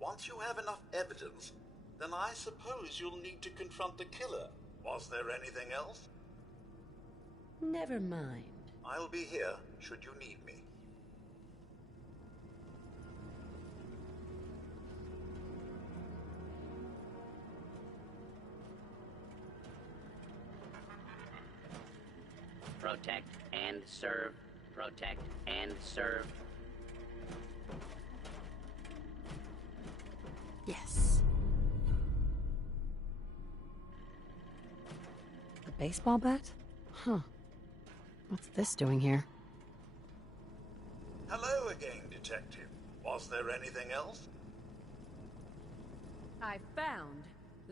Once you have enough evidence, then I suppose you'll need to confront the killer. Was there anything else? Never mind. I'll be here, should you need me. Protect and serve. Protect and serve. Yes. A baseball bat? Huh. What's this doing here? Hello again, Detective. Was there anything else? I found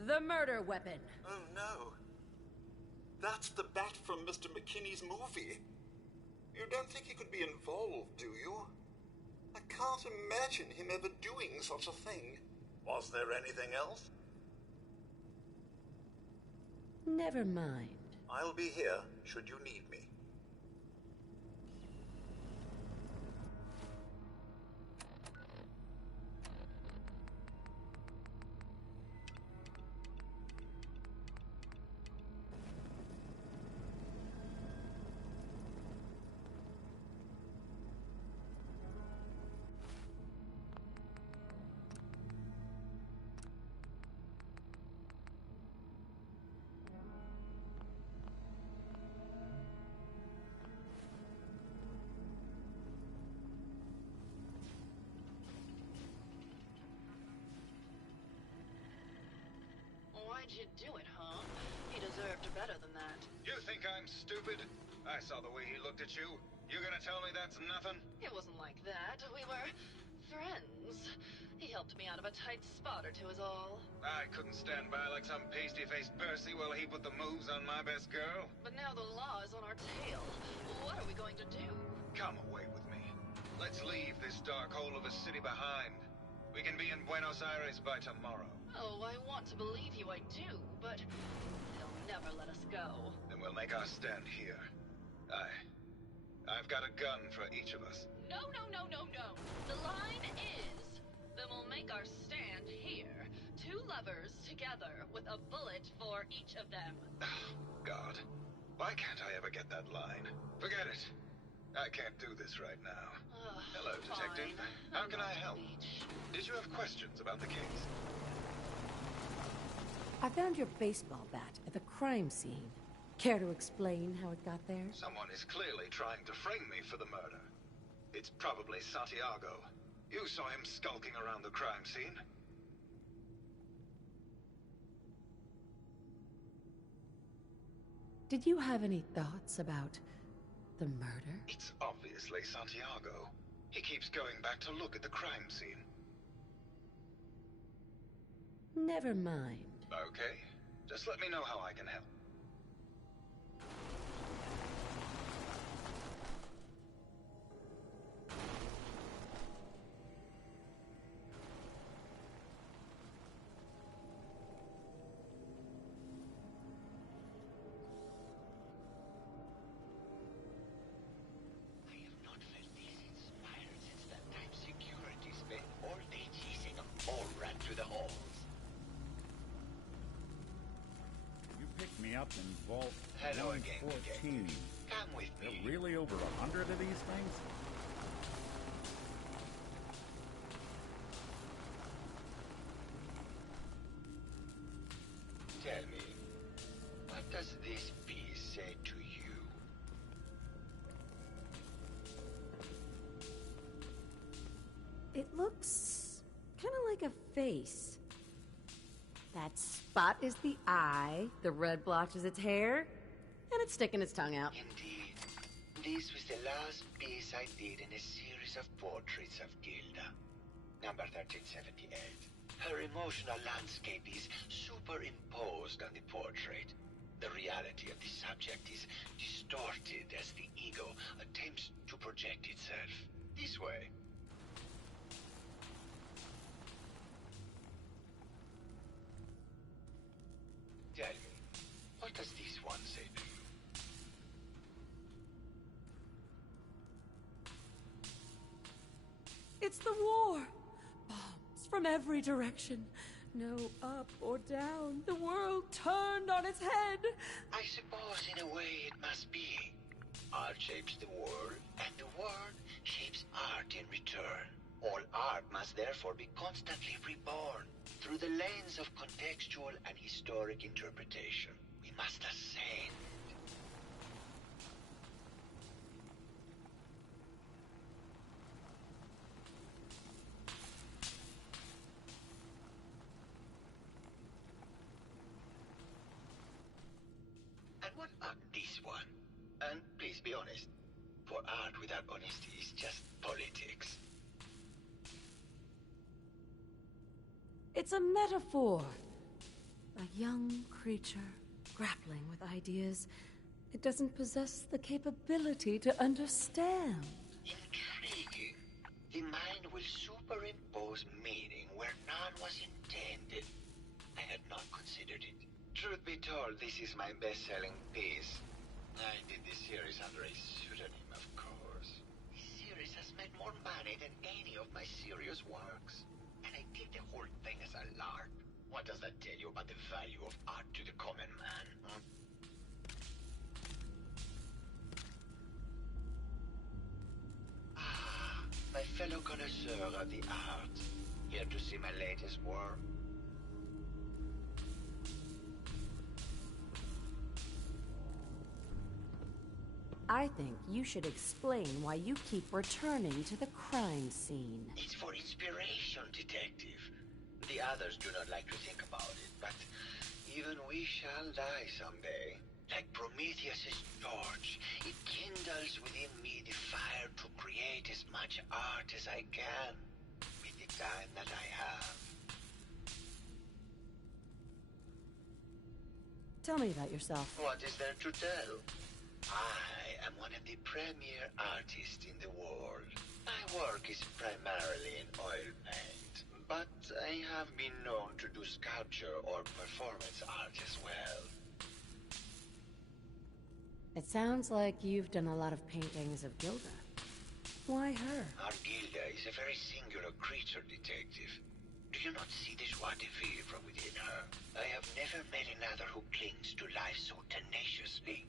the murder weapon. Oh no. That's the bat from Mr. McKinney's movie. You don't think he could be involved, do you? I can't imagine him ever doing such a thing. Was there anything else? Never mind. I'll be here, should you need me. why'd you do it, huh? He deserved better than that. You think I'm stupid? I saw the way he looked at you. You gonna tell me that's nothing? It wasn't like that. We were friends. He helped me out of a tight spot or two is all. I couldn't stand by like some pasty-faced Percy while he put the moves on my best girl. But now the law is on our tail. What are we going to do? Come away with me. Let's leave this dark hole of a city behind. We can be in Buenos Aires by tomorrow. Oh, I want to believe you, I do, but they'll never let us go. Then we'll make our stand here. I've got a gun for each of us. No, no, no, no, no. The line is, then we'll make our stand here. Two lovers together with a bullet for each of them. God. Why can't I ever get that line? Forget it. I can't do this right now. Hello, Detective. How can I help? Did you have questions about the case? I found your baseball bat at the crime scene. Care to explain how it got there? Someone is clearly trying to frame me for the murder. It's probably Santiago. You saw him skulking around the crime scene. Did you have any thoughts about the murder? It's obviously Santiago. He keeps going back to look at the crime scene. Never mind. Okay. Just let me know how I can help. Up in Vault Hello 114. Come with There me. are really over 100 of these things? Tell me, what does this piece say to you? It looks kind of like a face. That spot is the eye, the red blotch is its hair, and it's sticking its tongue out. Indeed. This was the last piece I did in a series of portraits of Gilda. Number 1378. Her emotional landscape is superimposed on the portrait. The reality of the subject is distorted as the ego attempts to project itself. This way. Tell me, what does this one say to you? It's the war! Bombs from every direction. No up or down. The world turned on its head. I suppose in a way it must be. Art shapes the world, and the world shapes art in return. All art must therefore be constantly reborn through the lens of contextual and historic interpretation. We must ascend. And what about this one? And please be honest, for art without honesty is just politics. It's a metaphor. A young creature grappling with ideas it doesn't possess the capability to understand. Intriguing. The mind will superimpose meaning where none was intended. I had not considered it. Truth be told, this is my best-selling piece. I did this series under a pseudonym, of course. This series has made more money than any of my serious works. And I did the whole thing as a lark. What does that tell you about the value of art to the common man? Huh? Ah, my fellow connoisseur of the art. Here to see my latest work? I think you should explain why you keep returning to the crime scene. It's for inspiration, detective. The others do not like to think about it, but Even we shall die someday. Like Prometheus's torch, it kindles within me the fire to create as much art as I can with the time that I have. Tell me about yourself. What is there to tell? I am one of the premier artists in the world. My work is primarily in oil paint, but I have been known to do sculpture or performance art as well. It sounds like you've done a lot of paintings of Gilda. Why her? Our Gilda is a very singular creature, detective. Do you not see the joie de vivre from within her? I have never met another who clings to life so tenaciously,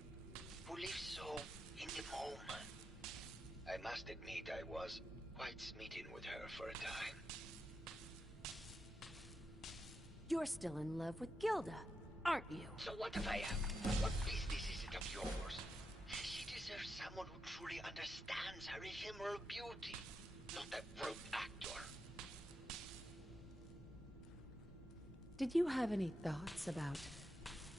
who lives so in the moment. I must admit I was quite smitten with her for a time. You're still in love with Gilda, aren't you? So what if I am? What business is it of yours? She deserves someone who truly understands her ephemeral beauty, not a brute actor. Did you have any thoughts about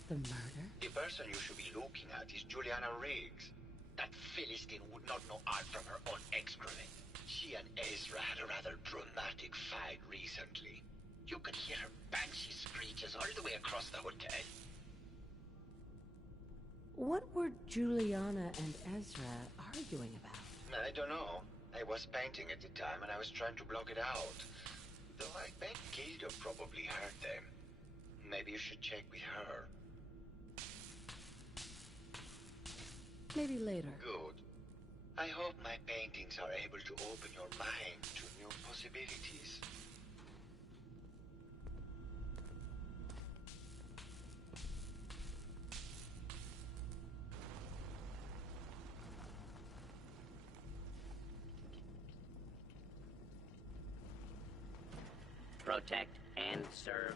the murder? The person you should be looking at is Juliana Riggs. That Philistine would not know art from her own excrement. She and Ezra had a rather dramatic fight recently. You could hear her banshee screeches all the way across the hotel. What were Juliana and Ezra arguing about? I don't know. I was painting at the time and I was trying to block it out. Though I bet Gilda probably heard them. Maybe you should check with her. Maybe later. Good. I hope my paintings are able to open your mind to new possibilities. Protect and serve.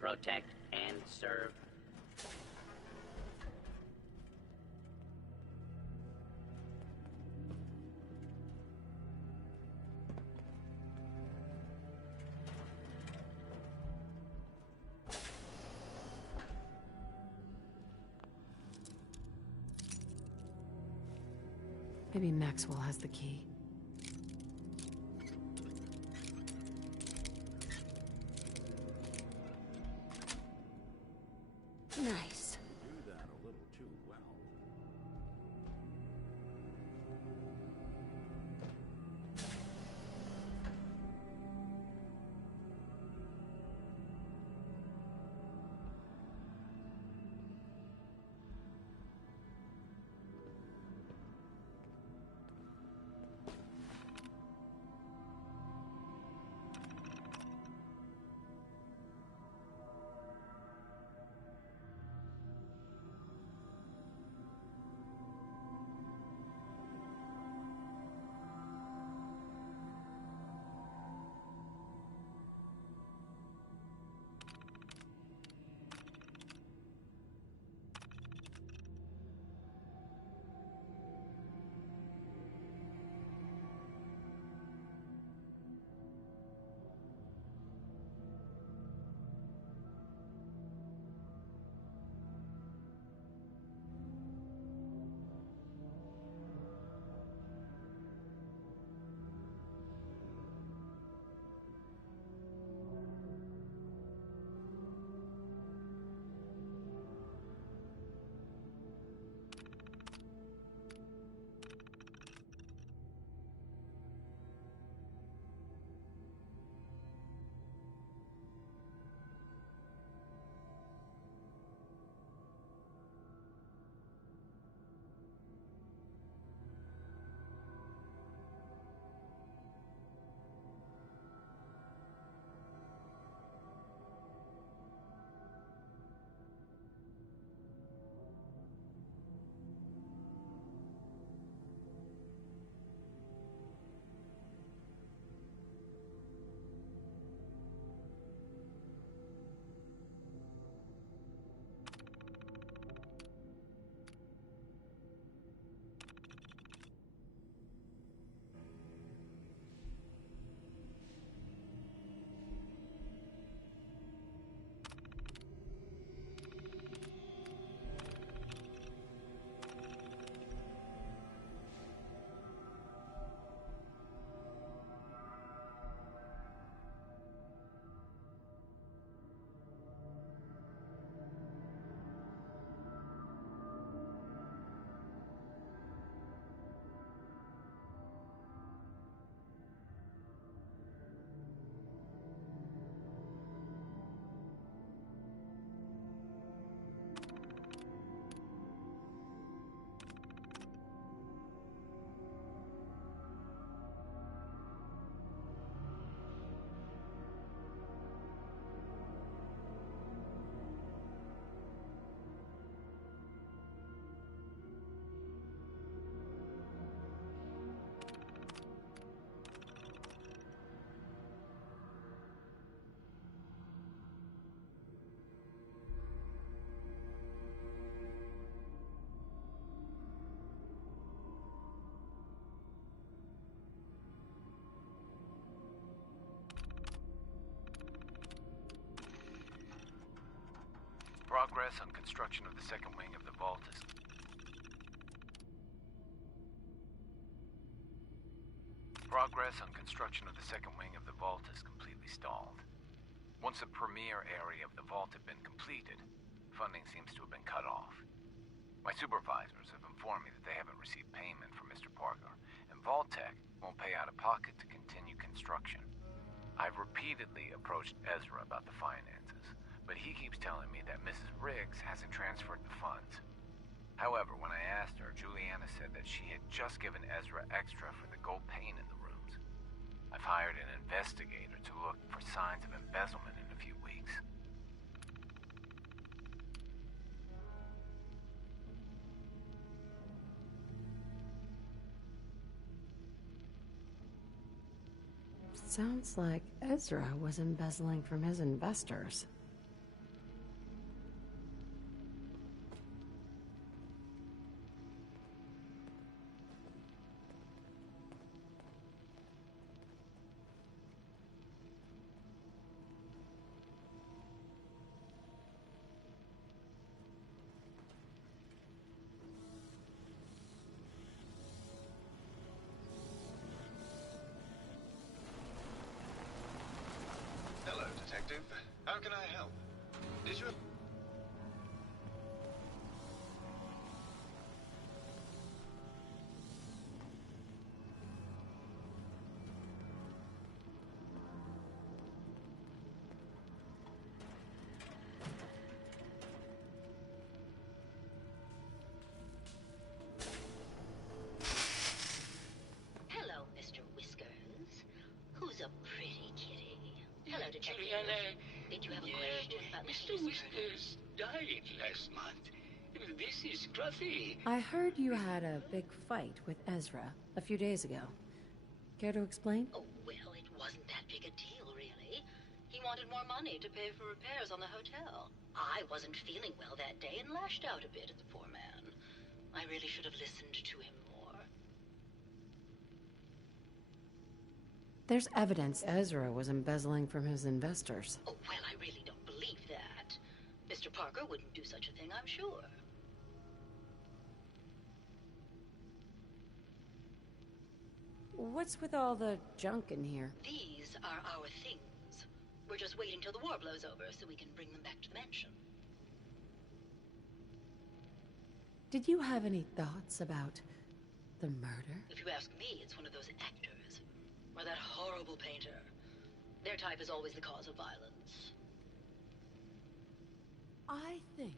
Protect and serve. Maybe Maxwell has the key. Nice. You do that a little too well. Progress on construction of the second wing of the vault is... Progress on construction of the second wing of the vault is completely stalled. Once the premier area of the vault had been completed, funding seems to have been cut off. My supervisors have informed me that they haven't received payment from Mr. Parker, and Vault-Tec won't pay out of pocket to continue construction. I've repeatedly approached Ezra about the finances, but he keeps telling me that Mrs. Riggs hasn't transferred the funds. However, when I asked her, Juliana said that she had just given Ezra extra for the gold paint in the rooms. I've hired an investigator to look for signs of embezzlement in a few weeks. Sounds like Ezra was embezzling from his investors. Hello, Detective. How can I help? Did you... Hello, Mr. Whiskers. Who's a pretty kitty? Hello, Detective. Did you have a question about Mr. Whiskers died last month. This is Scruffy. I heard you had a big fight with Ezra a few days ago. Care to explain? Oh, well, it wasn't that big a deal, really. He wanted more money to pay for repairs on the hotel. I wasn't feeling well that day and lashed out a bit at the poor man. I really should have listened to him more. There's evidence Ezra was embezzling from his investors. Oh, well, I really don't believe that. Mr. Parker wouldn't do such a thing, I'm sure. What's with all the junk in here? These are our things. We're just waiting till the war blows over so we can bring them back to the mansion. Did you have any thoughts about the murder? If you ask me, it's one of those actors. Or that horrible painter. Their type is always the cause of violence. I think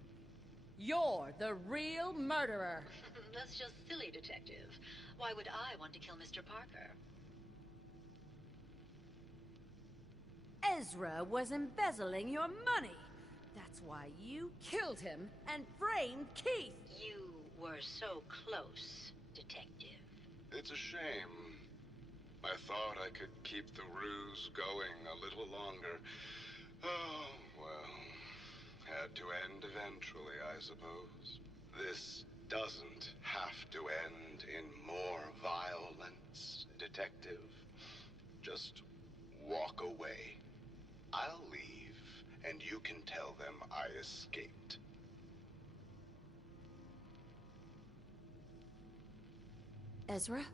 you're the real murderer. That's just silly, Detective. Why would I want to kill Mr. Parker? Ezra was embezzling your money. That's why you killed him and framed Keith. You were so close, Detective. It's a shame. I thought I could keep the ruse going a little longer. Oh, well. Had to end eventually, I suppose. This doesn't have to end in more violence, Detective. Just walk away. I'll leave, and you can tell them I escaped. Ezra?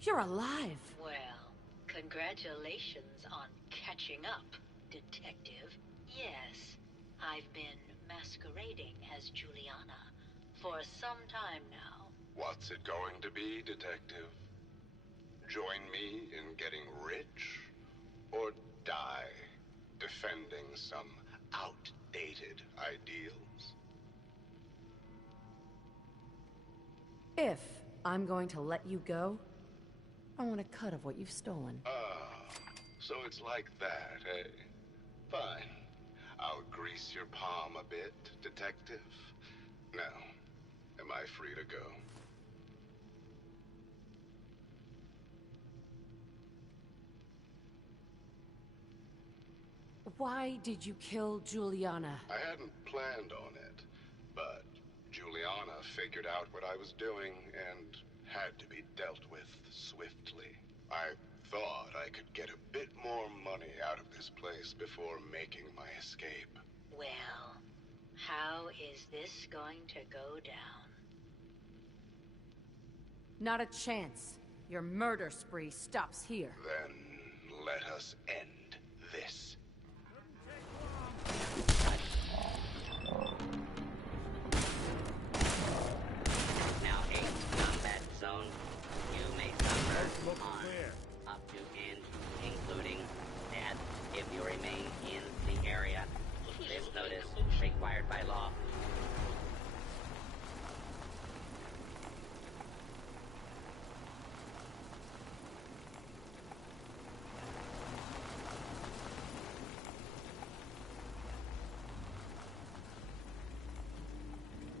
You're alive. Well, congratulations on catching up, Detective. Yes, I've been masquerading as Juliana for some time now. What's it going to be, Detective? Join me in getting rich? Or die defending some outdated ideals? If I'm going to let you go, I want a cut of what you've stolen. So it's like that, eh? Fine. I'll grease your palm a bit, Detective. Now, am I free to go? Why did you kill Juliana? I hadn't planned on it, but Juliana figured out what I was doing and had to be dealt with swiftly. I thought I could get a bit more money out of this place before making my escape. Well, How is this going to go down? Not a chance. Your murder spree stops here. Then let us end this. Now a combat zone. You may suffer harm up to and including death if you remain in the area. This notice required by law.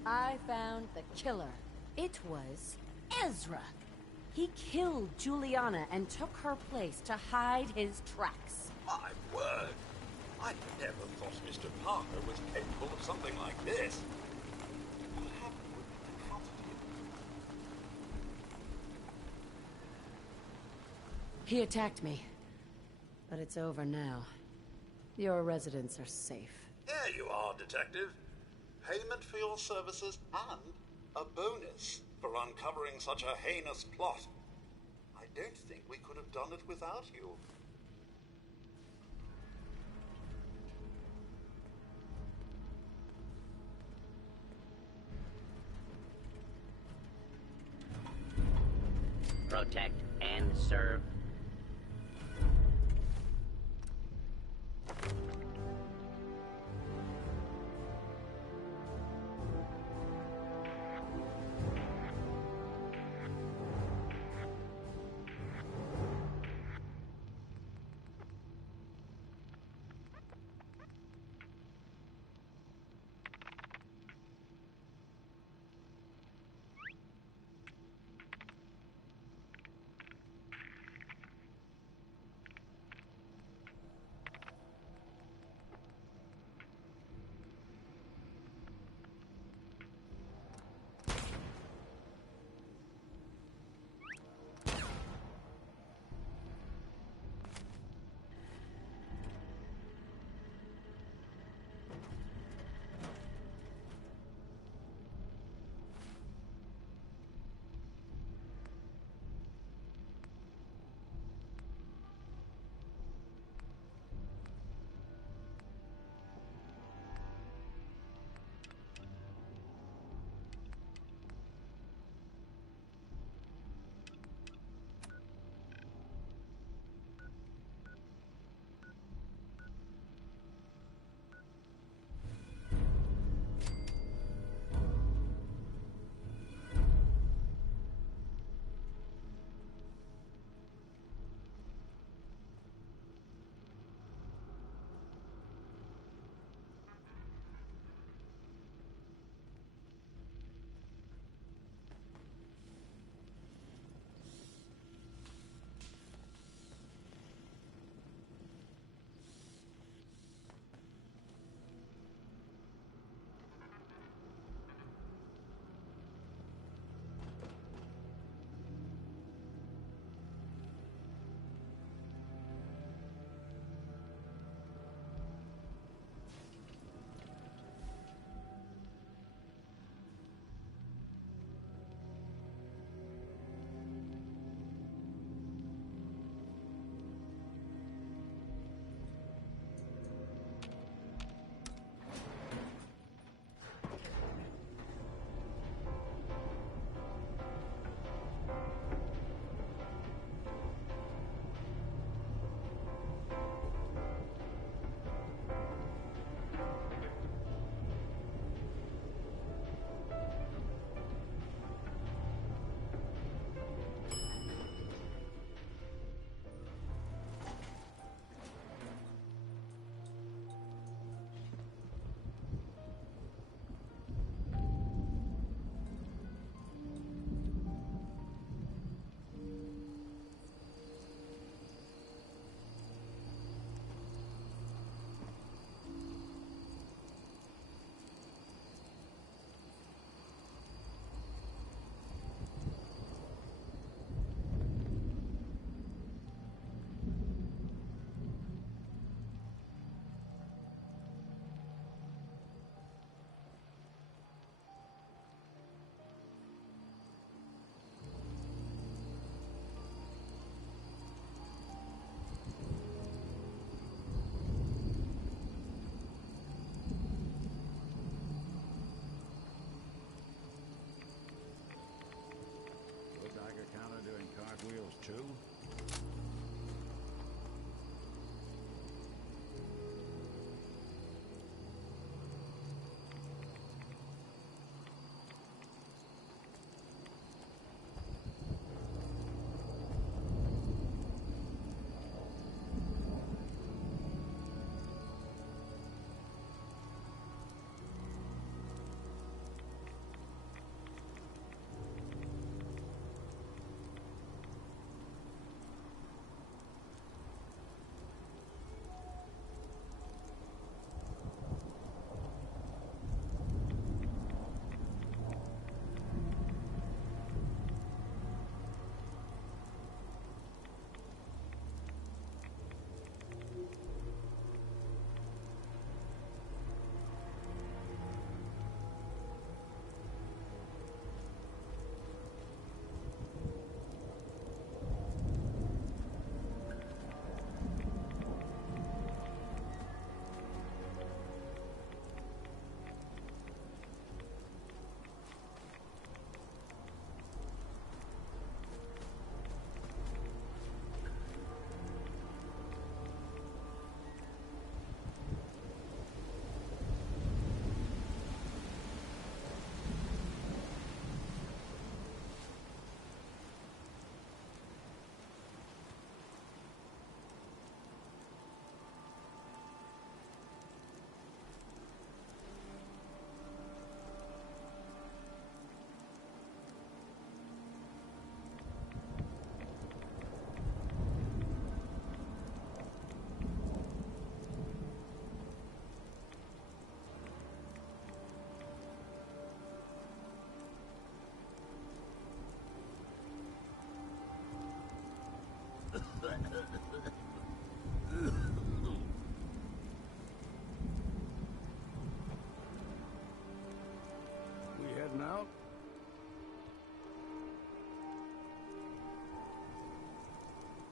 I found the killer. It was Ezra. He killed Juliana and took her place to hide his tracks. My word! I never thought Mr. Parker was capable of something like this. What happened when you confronted him? He attacked me. But it's over now. Your residents are safe. There you are, Detective. Payment for your services and a bonus for uncovering such a heinous plot. I don't think we could have done it without you. Protect and serve.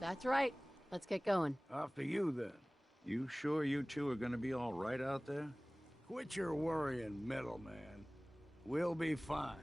That's right. Let's get going. After you, then. You sure you two are gonna be all right out there? Quit your worrying, middleman. We'll be fine.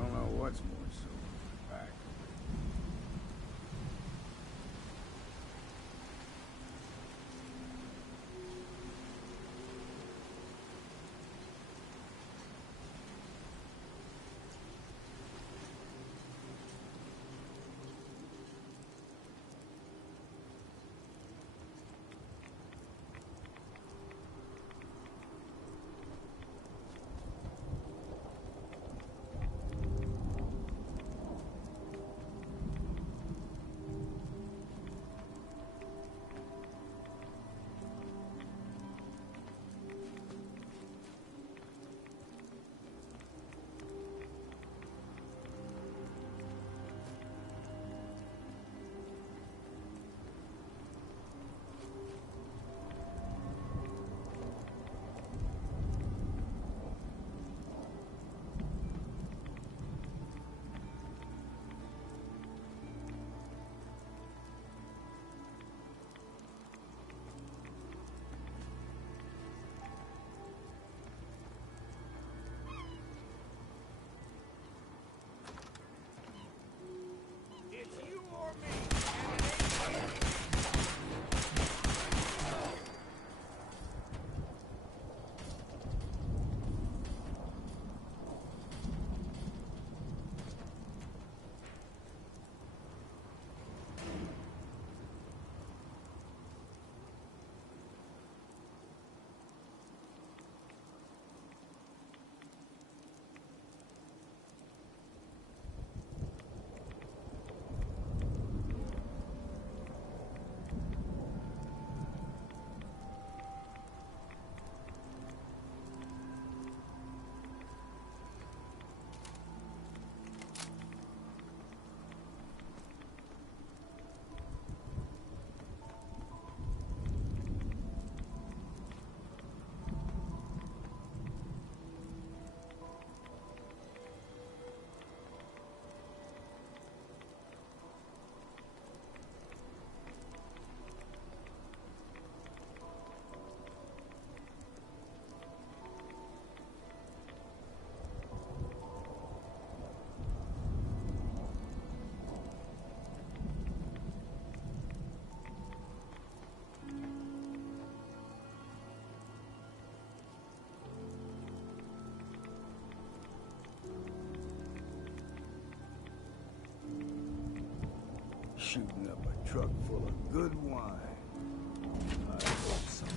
Don't know what's more so back. Shooting up a truck full of good wine. I hope someone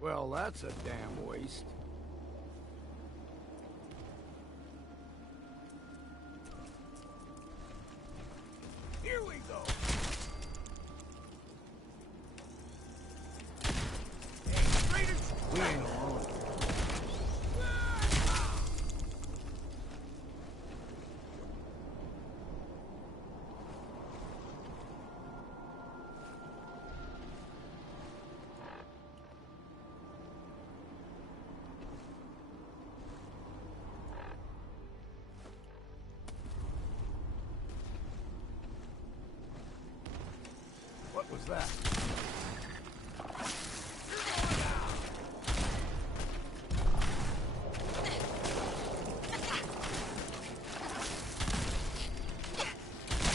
Well, that's a damn waste. Here we go! Hey, traitors! We ain't alone. What was that?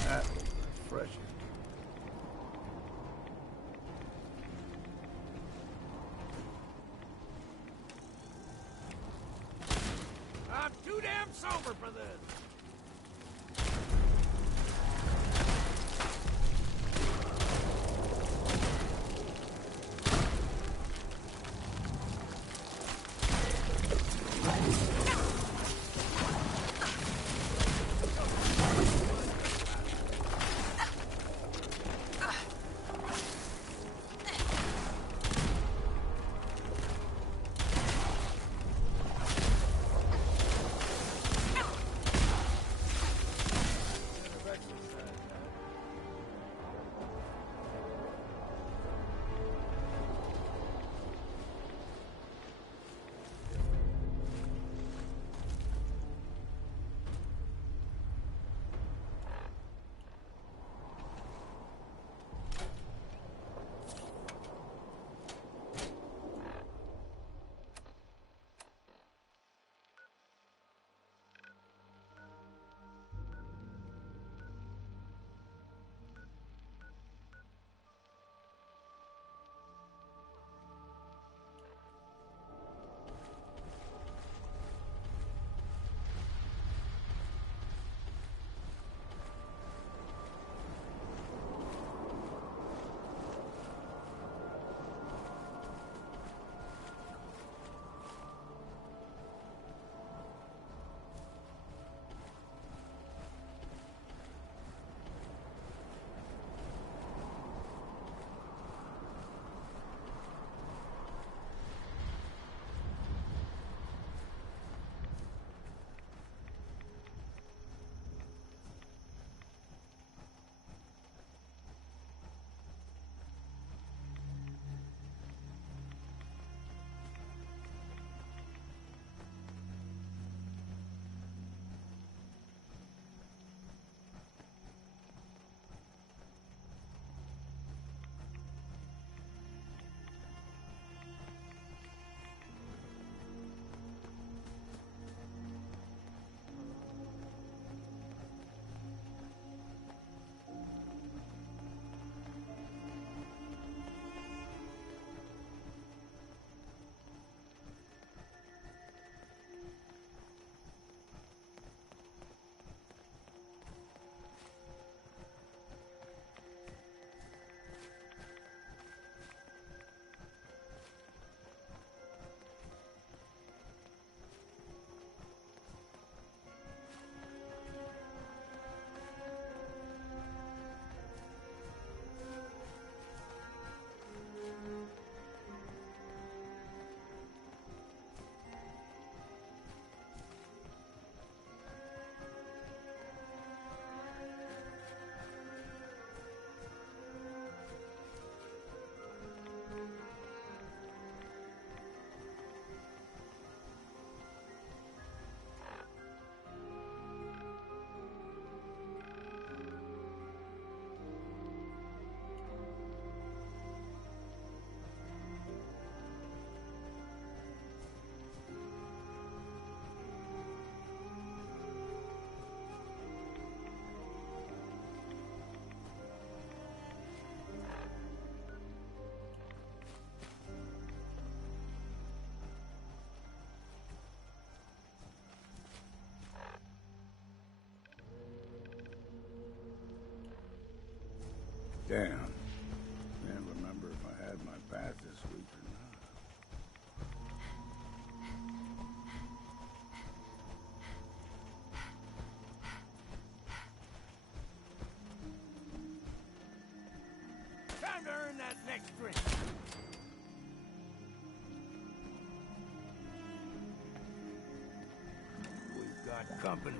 That was refreshing. I'm too damn sober for this. next drink. We've got company.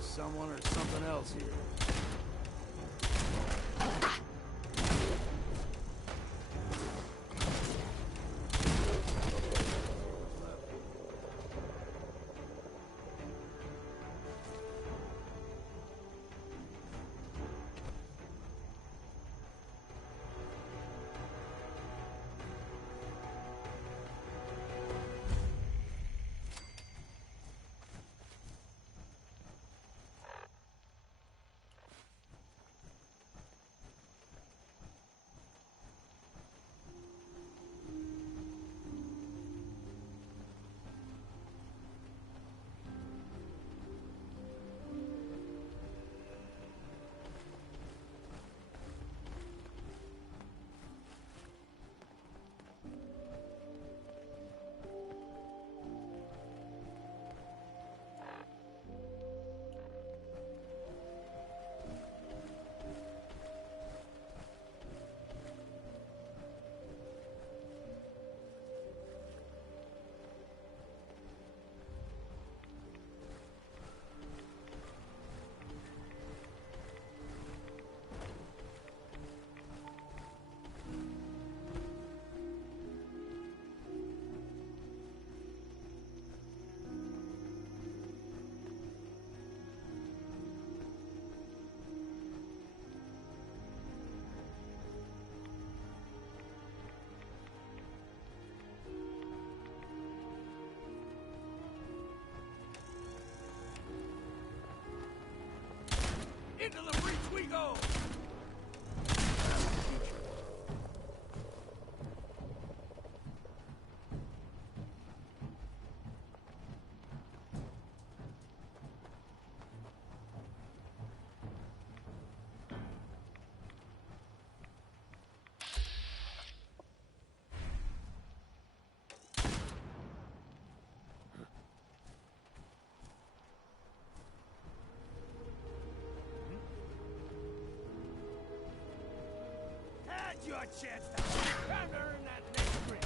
Someone or something else here. Into the breach we go! Your chance to time to earn that next drink.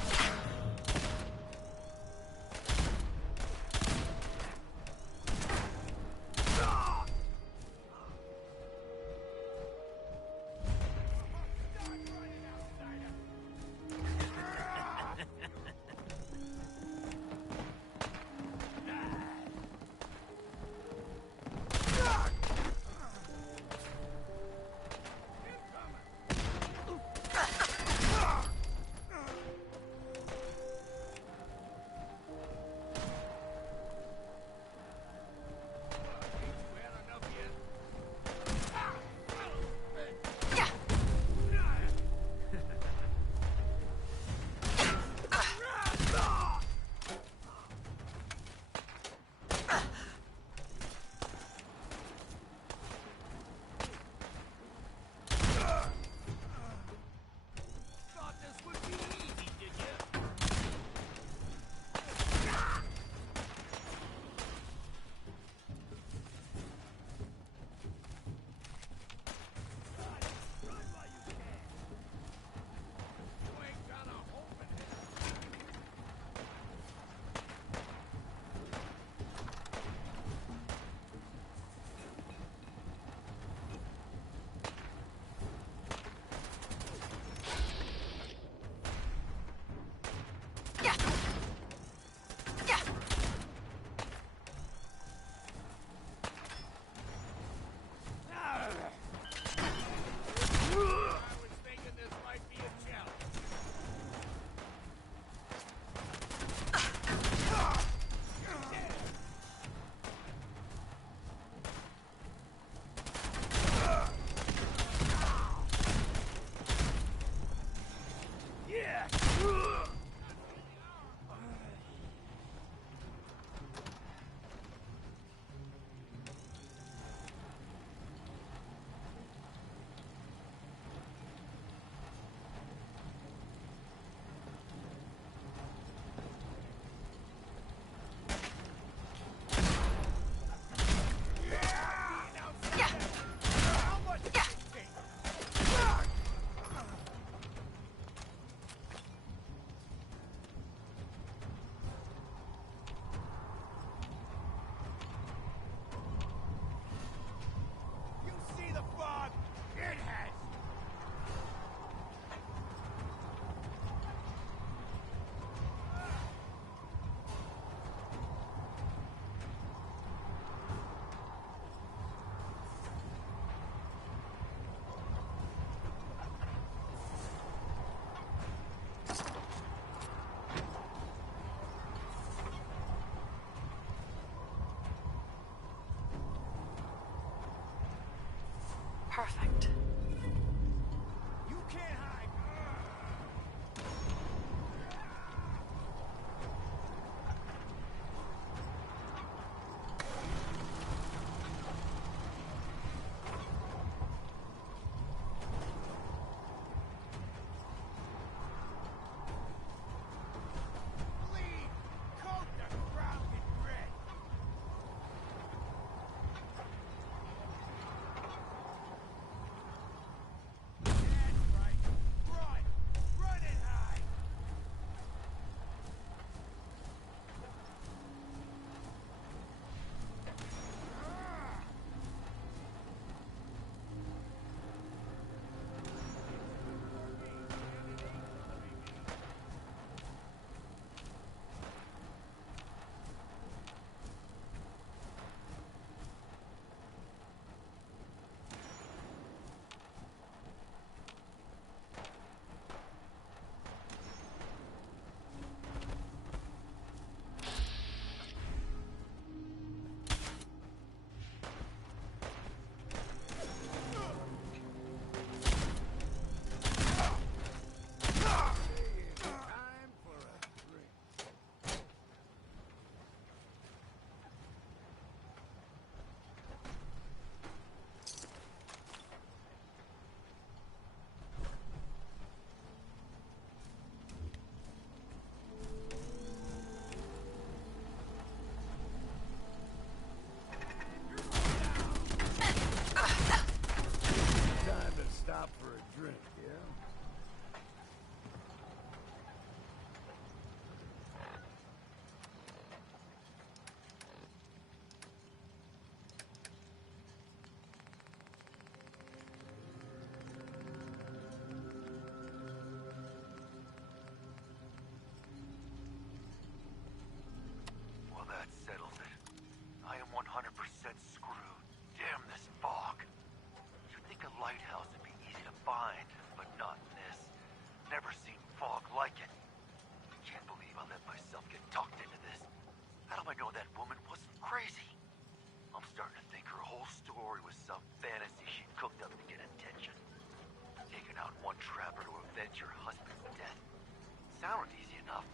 sound was easy enough.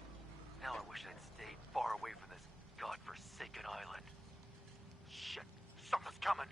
Now I wish I'd stayed far away from this godforsaken island. Shit, something's coming.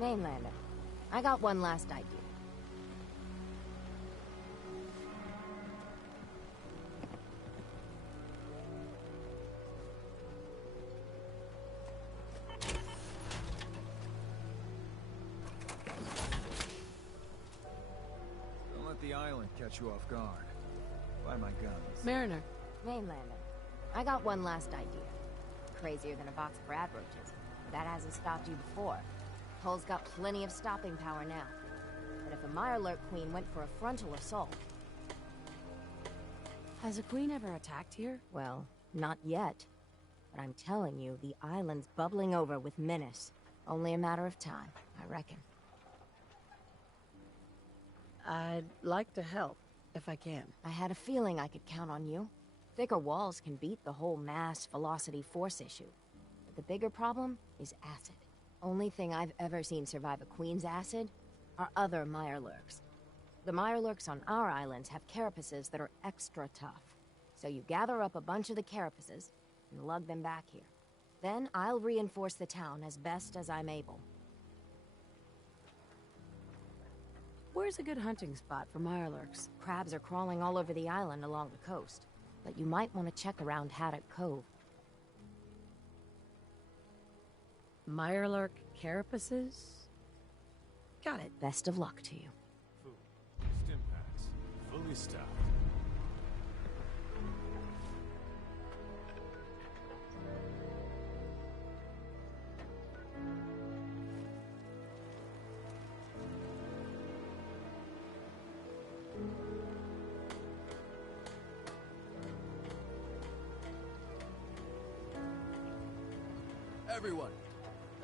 Mainlander, I got one last idea. Don't let the island catch you off guard. Buy my guns. Mariner. Mainlander, I got one last idea. Crazier than a box of rat roaches. But that hasn't stopped you before. Hull's got plenty of stopping power now. But if a Mirelurk Queen went for a frontal assault... Has a queen ever attacked here? Well, not yet. But I'm telling you, the island's bubbling over with menace. Only a matter of time, I reckon. I'd like to help, if I can. I had a feeling I could count on you. Thicker walls can beat the whole mass velocity force issue. But the bigger problem is acid. Only thing I've ever seen survive a queen's acid are other Mirelurks. The Mirelurks on our islands have carapaces that are extra tough. So you gather up a bunch of the carapaces and lug them back here. Then I'll reinforce the town as best as I'm able. Where's a good hunting spot for Mirelurks? Crabs are crawling all over the island along the coast. But you might want to check around Haddock Cove. Mirelurk carapaces? Got it. Best of luck to you. Food. Stim packs. Fully stocked.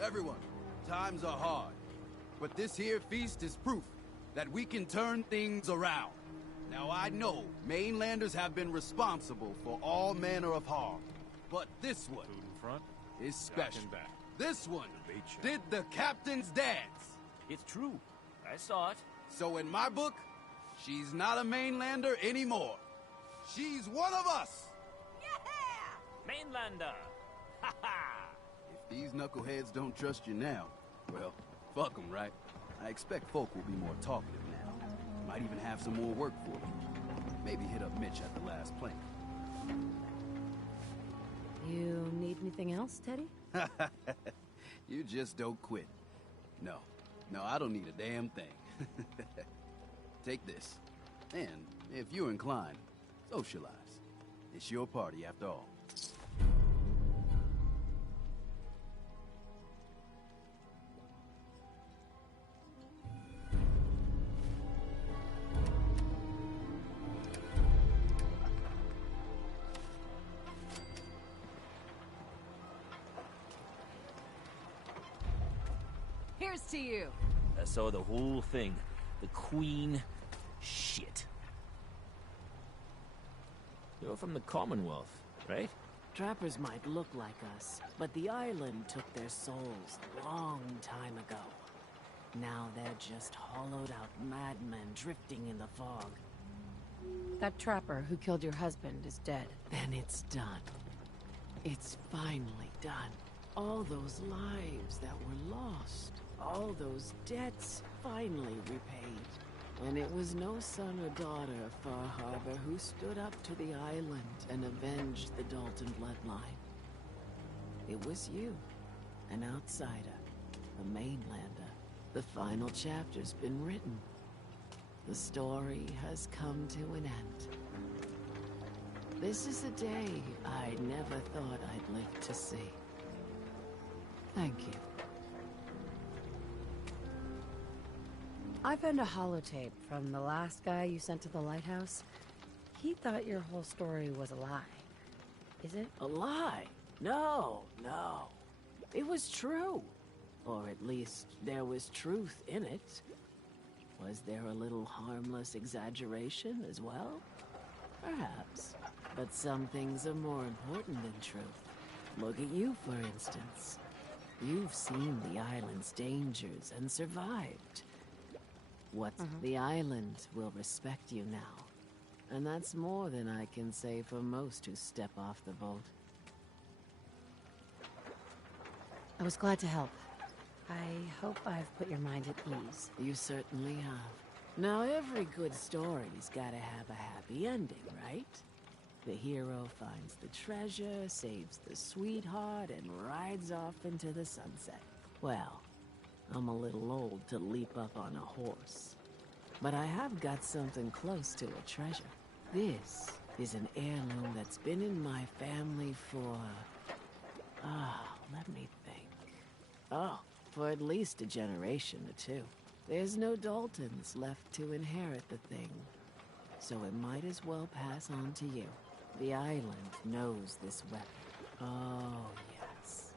Everyone, times are hard. But this here feast is proof that we can turn things around. Now I know mainlanders have been responsible for all manner of harm. But this one is special. This one did the Captains Danse. It's true. I saw it. So in my book, she's not a mainlander anymore. She's one of us! Yeah! Mainlander! Ha ha! If these knuckleheads don't trust you now, well, fuck them, right? I expect folk will be more talkative now. Might even have some more work for you. Maybe hit up Mitch at the last plank. You need anything else, Teddy? You just don't quit. No, I don't need a damn thing. Take this. And, if you're inclined, socialize. It's your party after all. Here's to you. I saw the whole thing. The Queen... shit. You're from the Commonwealth, right? Trappers might look like us, but the island took their souls a long time ago. Now they're just hollowed-out madmen drifting in the fog. That trapper who killed your husband is dead. Then it's done. It's finally done. All those lives that were lost, all those debts finally repaid. And it was no son or daughter of Far Harbor who stood up to the island and avenged the Dalton bloodline. It was you, an outsider, a mainlander. The final chapter's been written. The story has come to an end. This is a day I never thought I'd live to see. Thank you. I found a holotape from the last guy you sent to the lighthouse. He thought your whole story was a lie. Is it? A lie? No, no. It was true. Or at least there was truth in it. Was there a little harmless exaggeration as well? Perhaps. But some things are more important than truth. Look at you, for instance. You've seen the island's dangers and survived. The island will respect you now. And that's more than I can say for most who step off the boat. I was glad to help. I hope I've put your mind at ease. You certainly have. Now, every good story's gotta have a happy ending, right? The hero finds the treasure, saves the sweetheart, and rides off into the sunset. Well, I'm a little old to leap up on a horse. But I have got something close to a treasure. This is an heirloom that's been in my family for... let me think. For at least a generation or two. There's no Daltons left to inherit the thing. So it might as well pass on to you. The island knows this weapon. Oh, yes.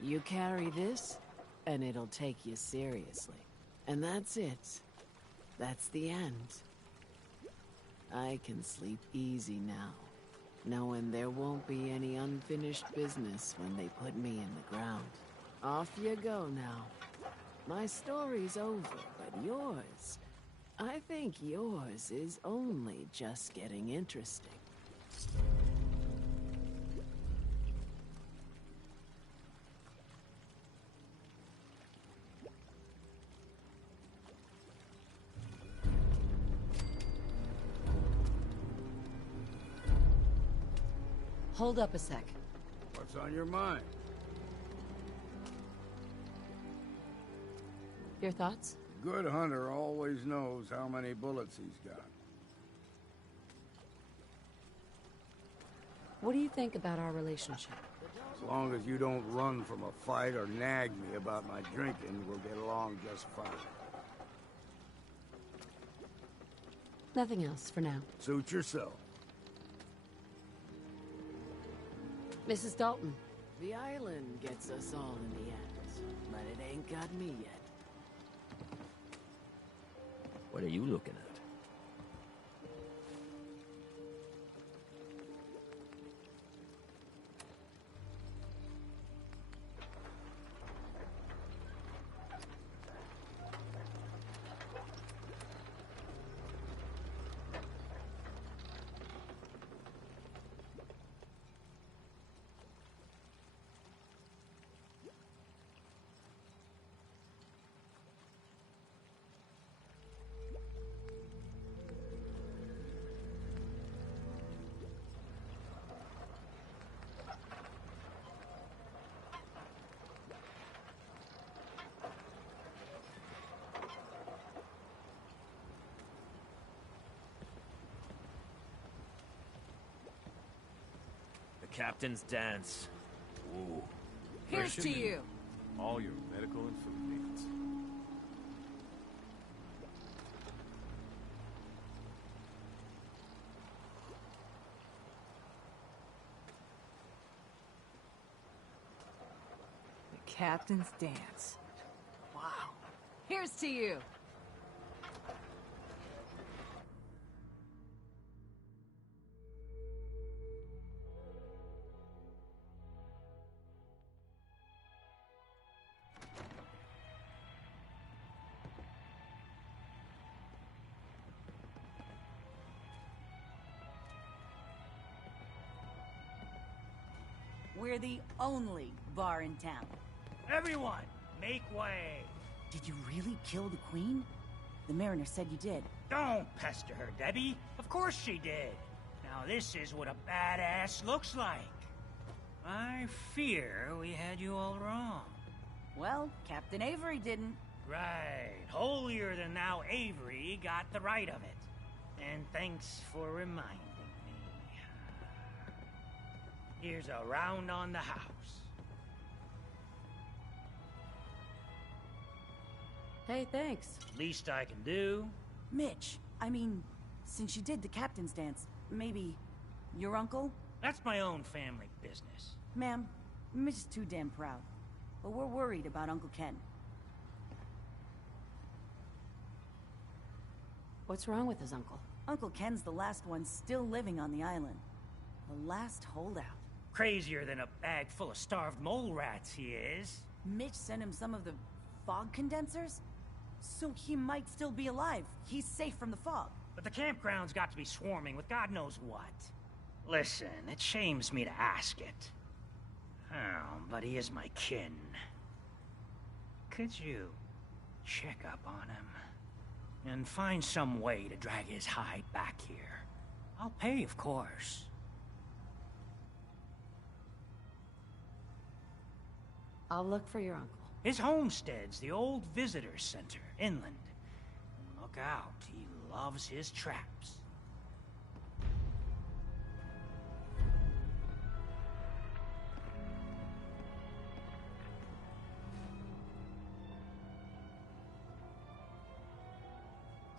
You carry this, and it'll take you seriously. And that's it. That's the end. I can sleep easy now, knowing there won't be any unfinished business when they put me in the ground. Off you go now. My story's over, but yours... I think yours is only just getting interesting. Hold up a sec. What's on your mind? Your thoughts? Good hunter always knows how many bullets he's got. What do you think about our relationship? As long as you don't run from a fight or nag me about my drinking, we'll get along just fine. Nothing else for now. Suit yourself. Mrs. Dalton. The island gets us all in the end, but it ain't got me yet. What are you looking at? Captains Danse. Ooh. Here's to you! All your medical and food needs. The Captains Danse. Wow. Here's to you! We're the only bar in town. Everyone, make way! Did you really kill the Queen? The Mariner said you did. Don't pester her, Debbie. Of course she did. Now this is what a badass looks like. I fear we had you all wrong. Well, Captain Avery didn't. Right. Holier-than-thou Avery got the right of it. And thanks for reminding me. Here's a round on the house. Hey, thanks. Least I can do. Mitch, I mean, since you did the Captains Danse, maybe your uncle? That's my own family business. Ma'am, Mitch is too damn proud. But we're worried about Uncle Ken. What's wrong with his uncle? Uncle Ken's the last one still living on the island. The last holdout. Crazier than a bag full of starved mole rats, he is. Mitch sent him some of the fog condensors? So he might still be alive. He's safe from the fog. But the campground's got to be swarming with God knows what. Listen, it shames me to ask it. Oh, but he is my kin. Could you check up on him? And find some way to drag his hide back here. I'll pay, of course. I'll look for your uncle. His homestead's the old visitor center, inland. Look out, he loves his traps.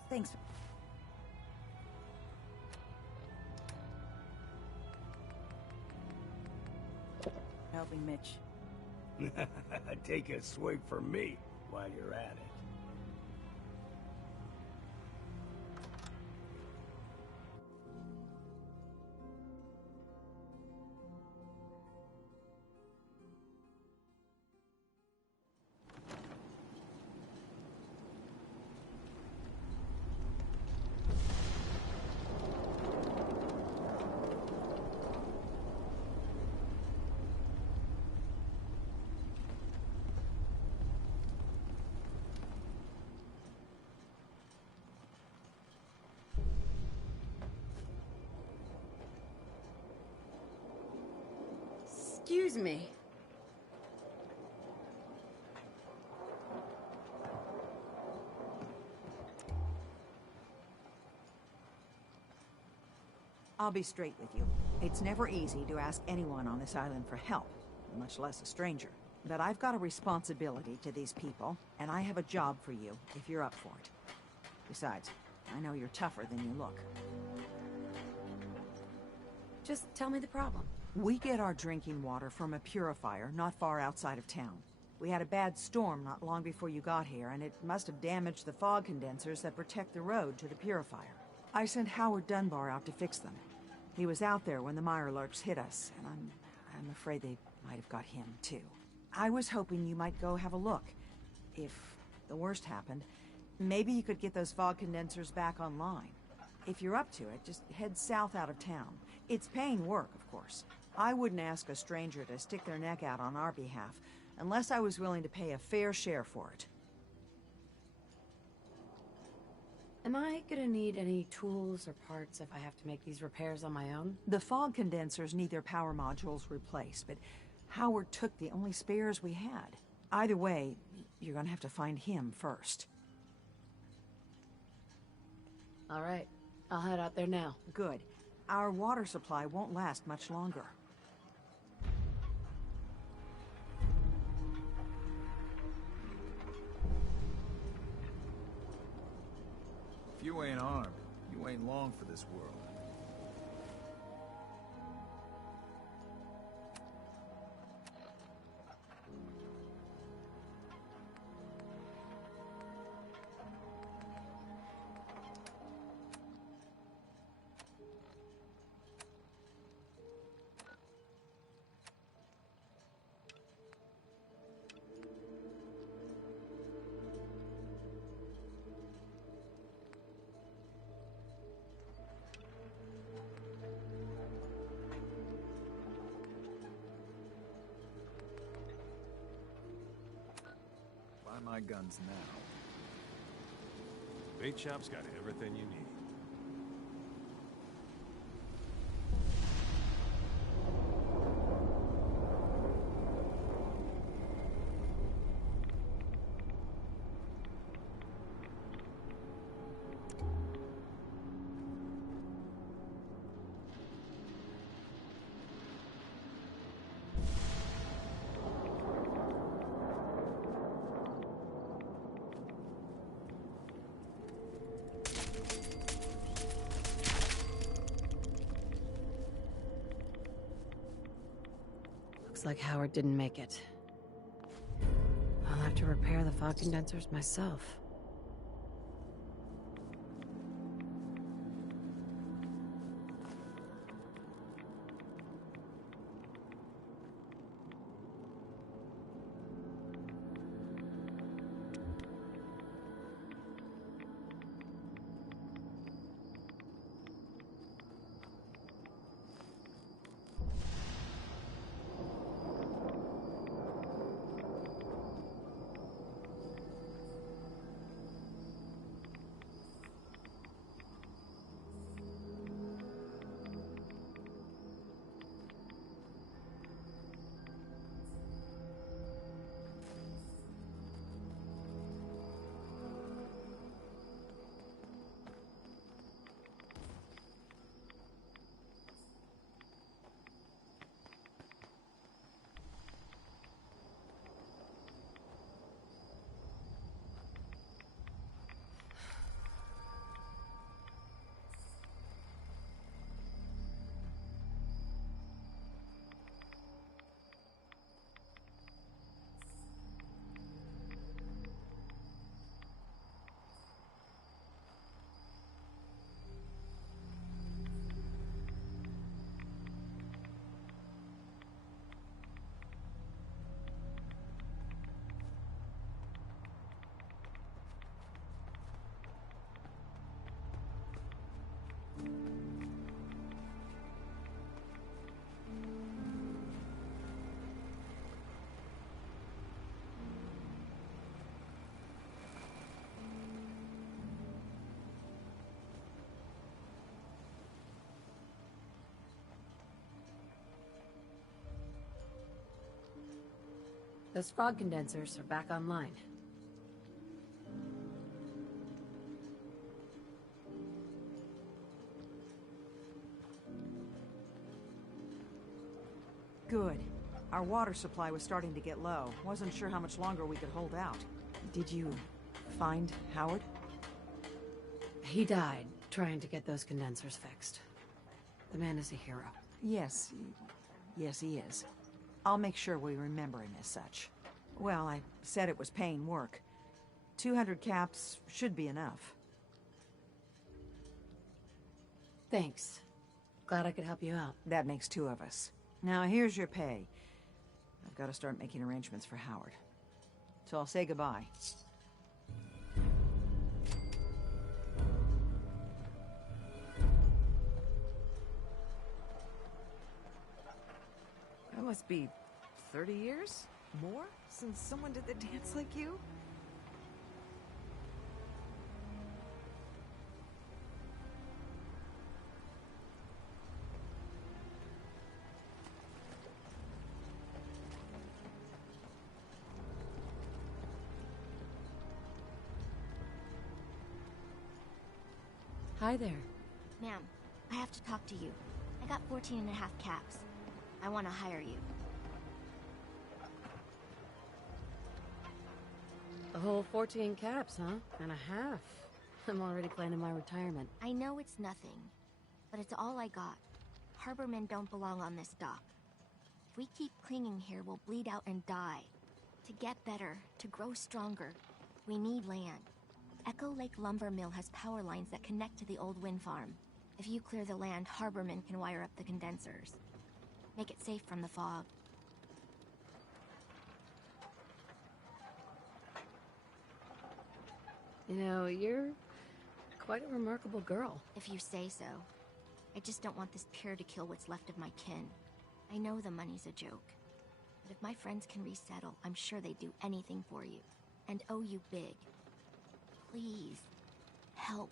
Thanks. Helping Mitch. Take a swig for me while you're at it. Excuse me. I'll be straight with you. It's never easy to ask anyone on this island for help, much less a stranger. But I've got a responsibility to these people, and I have a job for you if you're up for it. Besides, I know you're tougher than you look. Just tell me the problem. We get our drinking water from a purifier not far outside of town. We had a bad storm not long before you got here, and it must have damaged the fog condensers that protect the road to the purifier. I sent Howard Dunbar out to fix them. He was out there when the Mirelurks hit us, and I'm afraid they might have got him, too. I was hoping you might go have a look. If the worst happened, maybe you could get those fog condensers back online. If you're up to it, just head south out of town. It's paying work, of course. I wouldn't ask a stranger to stick their neck out on our behalf, unless I was willing to pay a fair share for it. Am I gonna need any tools or parts if I have to make these repairs on my own? The fog condensers need their power modules replaced, but Howard took the only spares we had. Either way, you're gonna have to find him first. All right, I'll head out there now. Good. Our water supply won't last much longer. If you ain't armed, you ain't long for this world. my guns now. Bait shop's got everything you need. Looks like Howard didn't make it. I'll have to repair the fog condensers myself. Those fog condensers are back online. Good. Our water supply was starting to get low. Wasn't sure how much longer we could hold out. Did you find Howard? He died trying to get those condensers fixed. The man is a hero. Yes. Yes, he is. I'll make sure we remember him as such. Well, I said it was paying work. 200 caps should be enough. Thanks. Glad I could help you out. That makes two of us. Now, here's your pay. I've got to start making arrangements for Howard. So I'll say goodbye. That must be 30 years? More? Since someone did the dance like you? Hi there. Ma'am, I have to talk to you. I got 14 and a half caps. I want to hire you. A whole 14 caps, huh? And a half. I'm already planning my retirement. I know it's nothing, but it's all I got. Harbormen don't belong on this dock. If we keep clinging here, we'll bleed out and die. To get better, to grow stronger, we need land. Echo Lake Lumber Mill has power lines that connect to the old wind farm. If you clear the land, Harbormen can wire up the condensers. Make it safe from the fog. You know, you're quite a remarkable girl. If you say so. I just don't want this pier to kill what's left of my kin. I know the money's a joke. But if my friends can resettle, I'm sure they'd do anything for you. and owe you big. Please, help.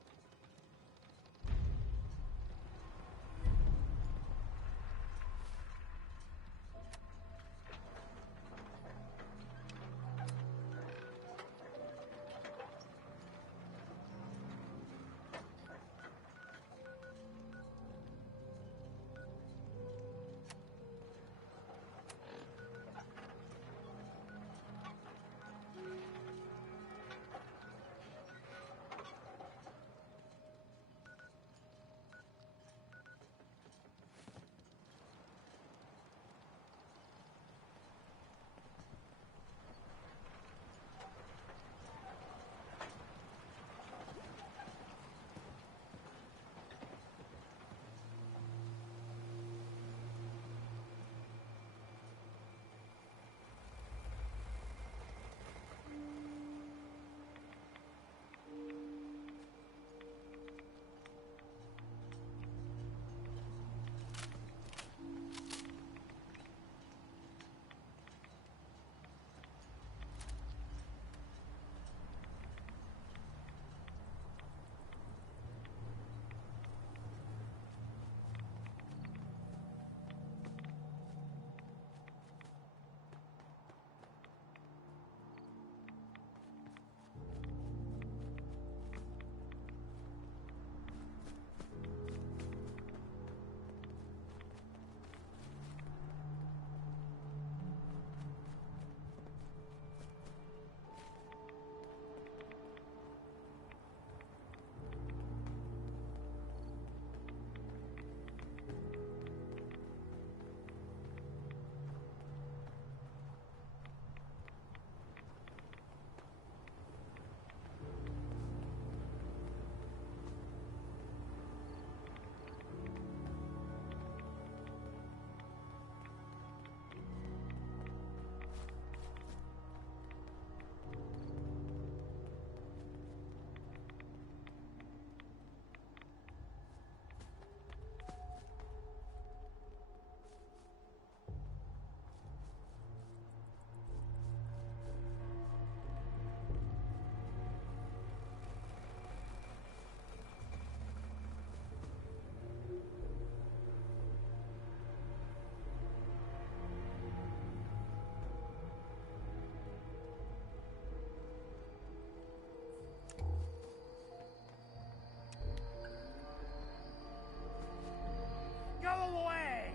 Go away!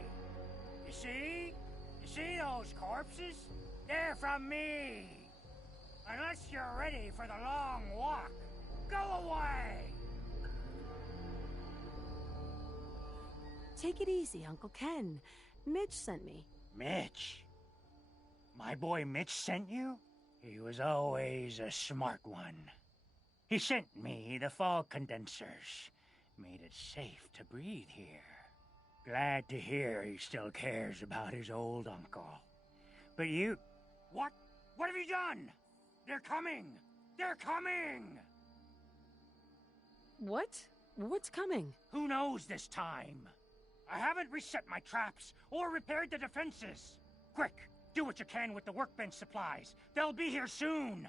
You see those corpses? They're from me! Unless you're ready for the long walk, go away! Take it easy, Uncle Ken. Mitch sent me. Mitch? My boy Mitch sent you? He was always a smart one. He sent me the fog condensors. Made it safe to breathe here. Glad to hear he still cares about his old uncle. But you... What? What have you done? They're coming! They're coming! What? What's coming? Who knows this time? I haven't reset my traps or repaired the defenses. Quick, do what you can with the workbench supplies. They'll be here soon.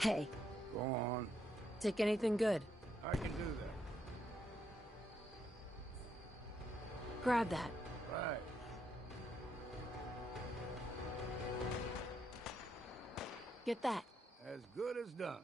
Hey. Go on. Take anything good. I can do that. Grab that. Right. Get that. As good as done.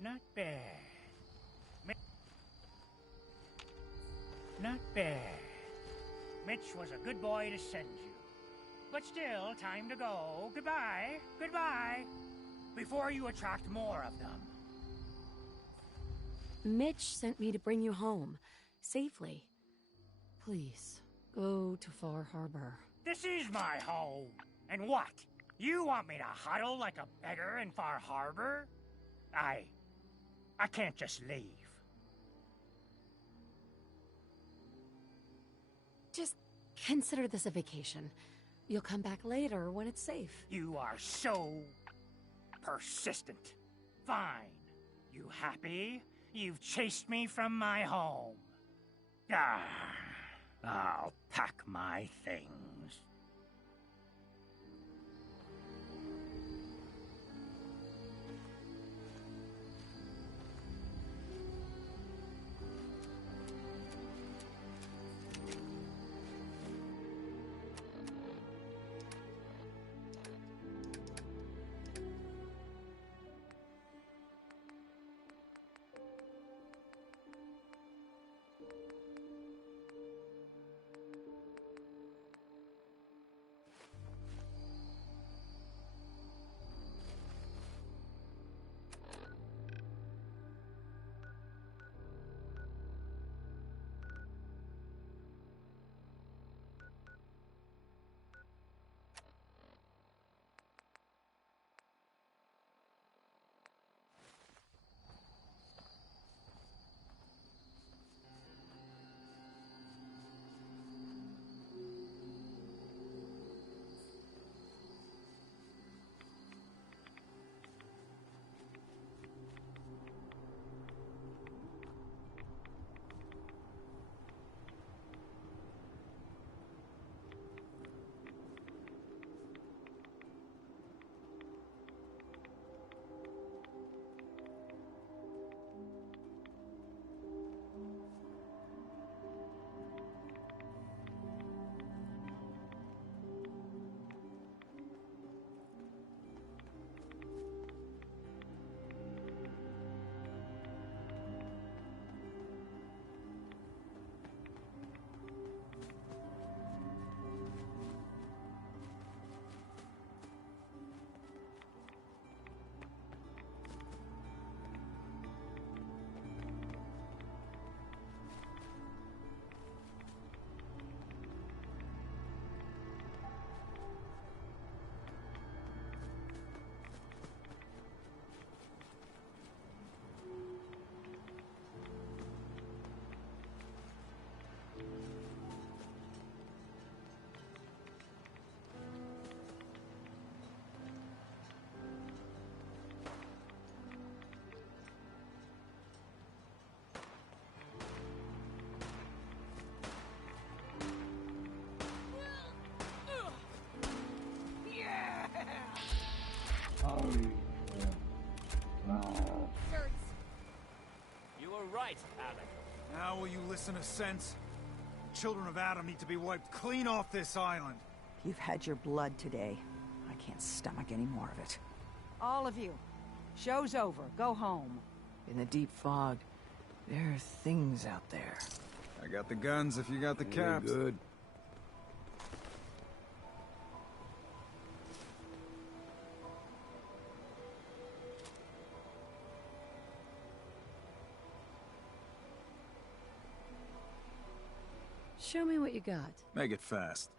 Not bad. Not bad. Mitch was a good boy to send you. But still, time to go. Goodbye. Goodbye. Before you attract more of them. Mitch sent me to bring you home. Safely. Please, go to Far Harbor. This is my home. And what? You want me to huddle like a beggar in Far Harbor? I can't just leave. Just consider this a vacation. You'll come back later when it's safe. You are so persistent. Fine. You happy? You've chased me from my home. I'll pack my things. Now will you listen to sense? The children of Adam need to be wiped clean off this island. You've had your blood today. I can't stomach any more of it. All of you. Show's over. Go home. In the deep fog, there are things out there. I got the guns if you got the caps. Good. Show me what you got. Make it fast.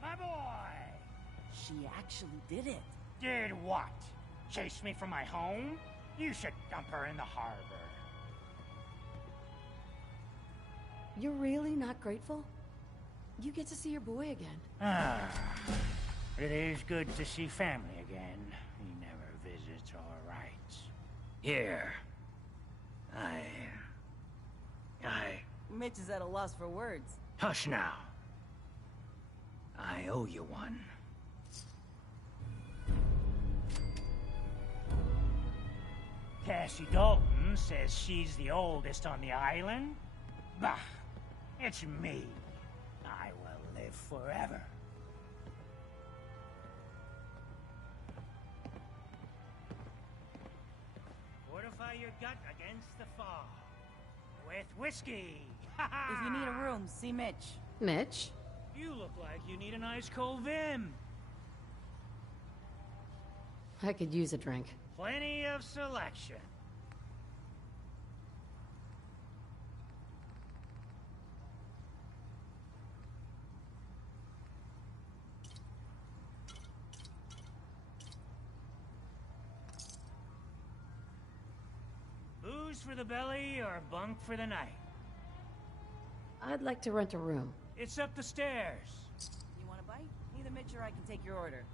My boy! She actually did it. Did what? Chase me from my home? You should dump her in the harbor. You're really not grateful? You get to see your boy again. Ah, it is good to see family again. He never visits or writes. Here. Mitch is at a loss for words. Hush now. I owe you one. Cassie Dalton says she's the oldest on the island. Bah, it's me. I will live forever. Fortify your gut against the fog. With whiskey. If you need a room, see Mitch. Mitch? You look like you need an ice cold Vim. I could use a drink. Plenty of selection. Booze for the belly or bunk for the night? I'd like to rent a room. It's up the stairs. You want a bite? Either Mitch or I can take your order.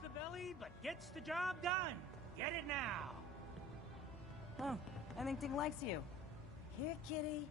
The belly, but gets the job done. Get it now. Oh, I think Ding likes you. Here, kitty.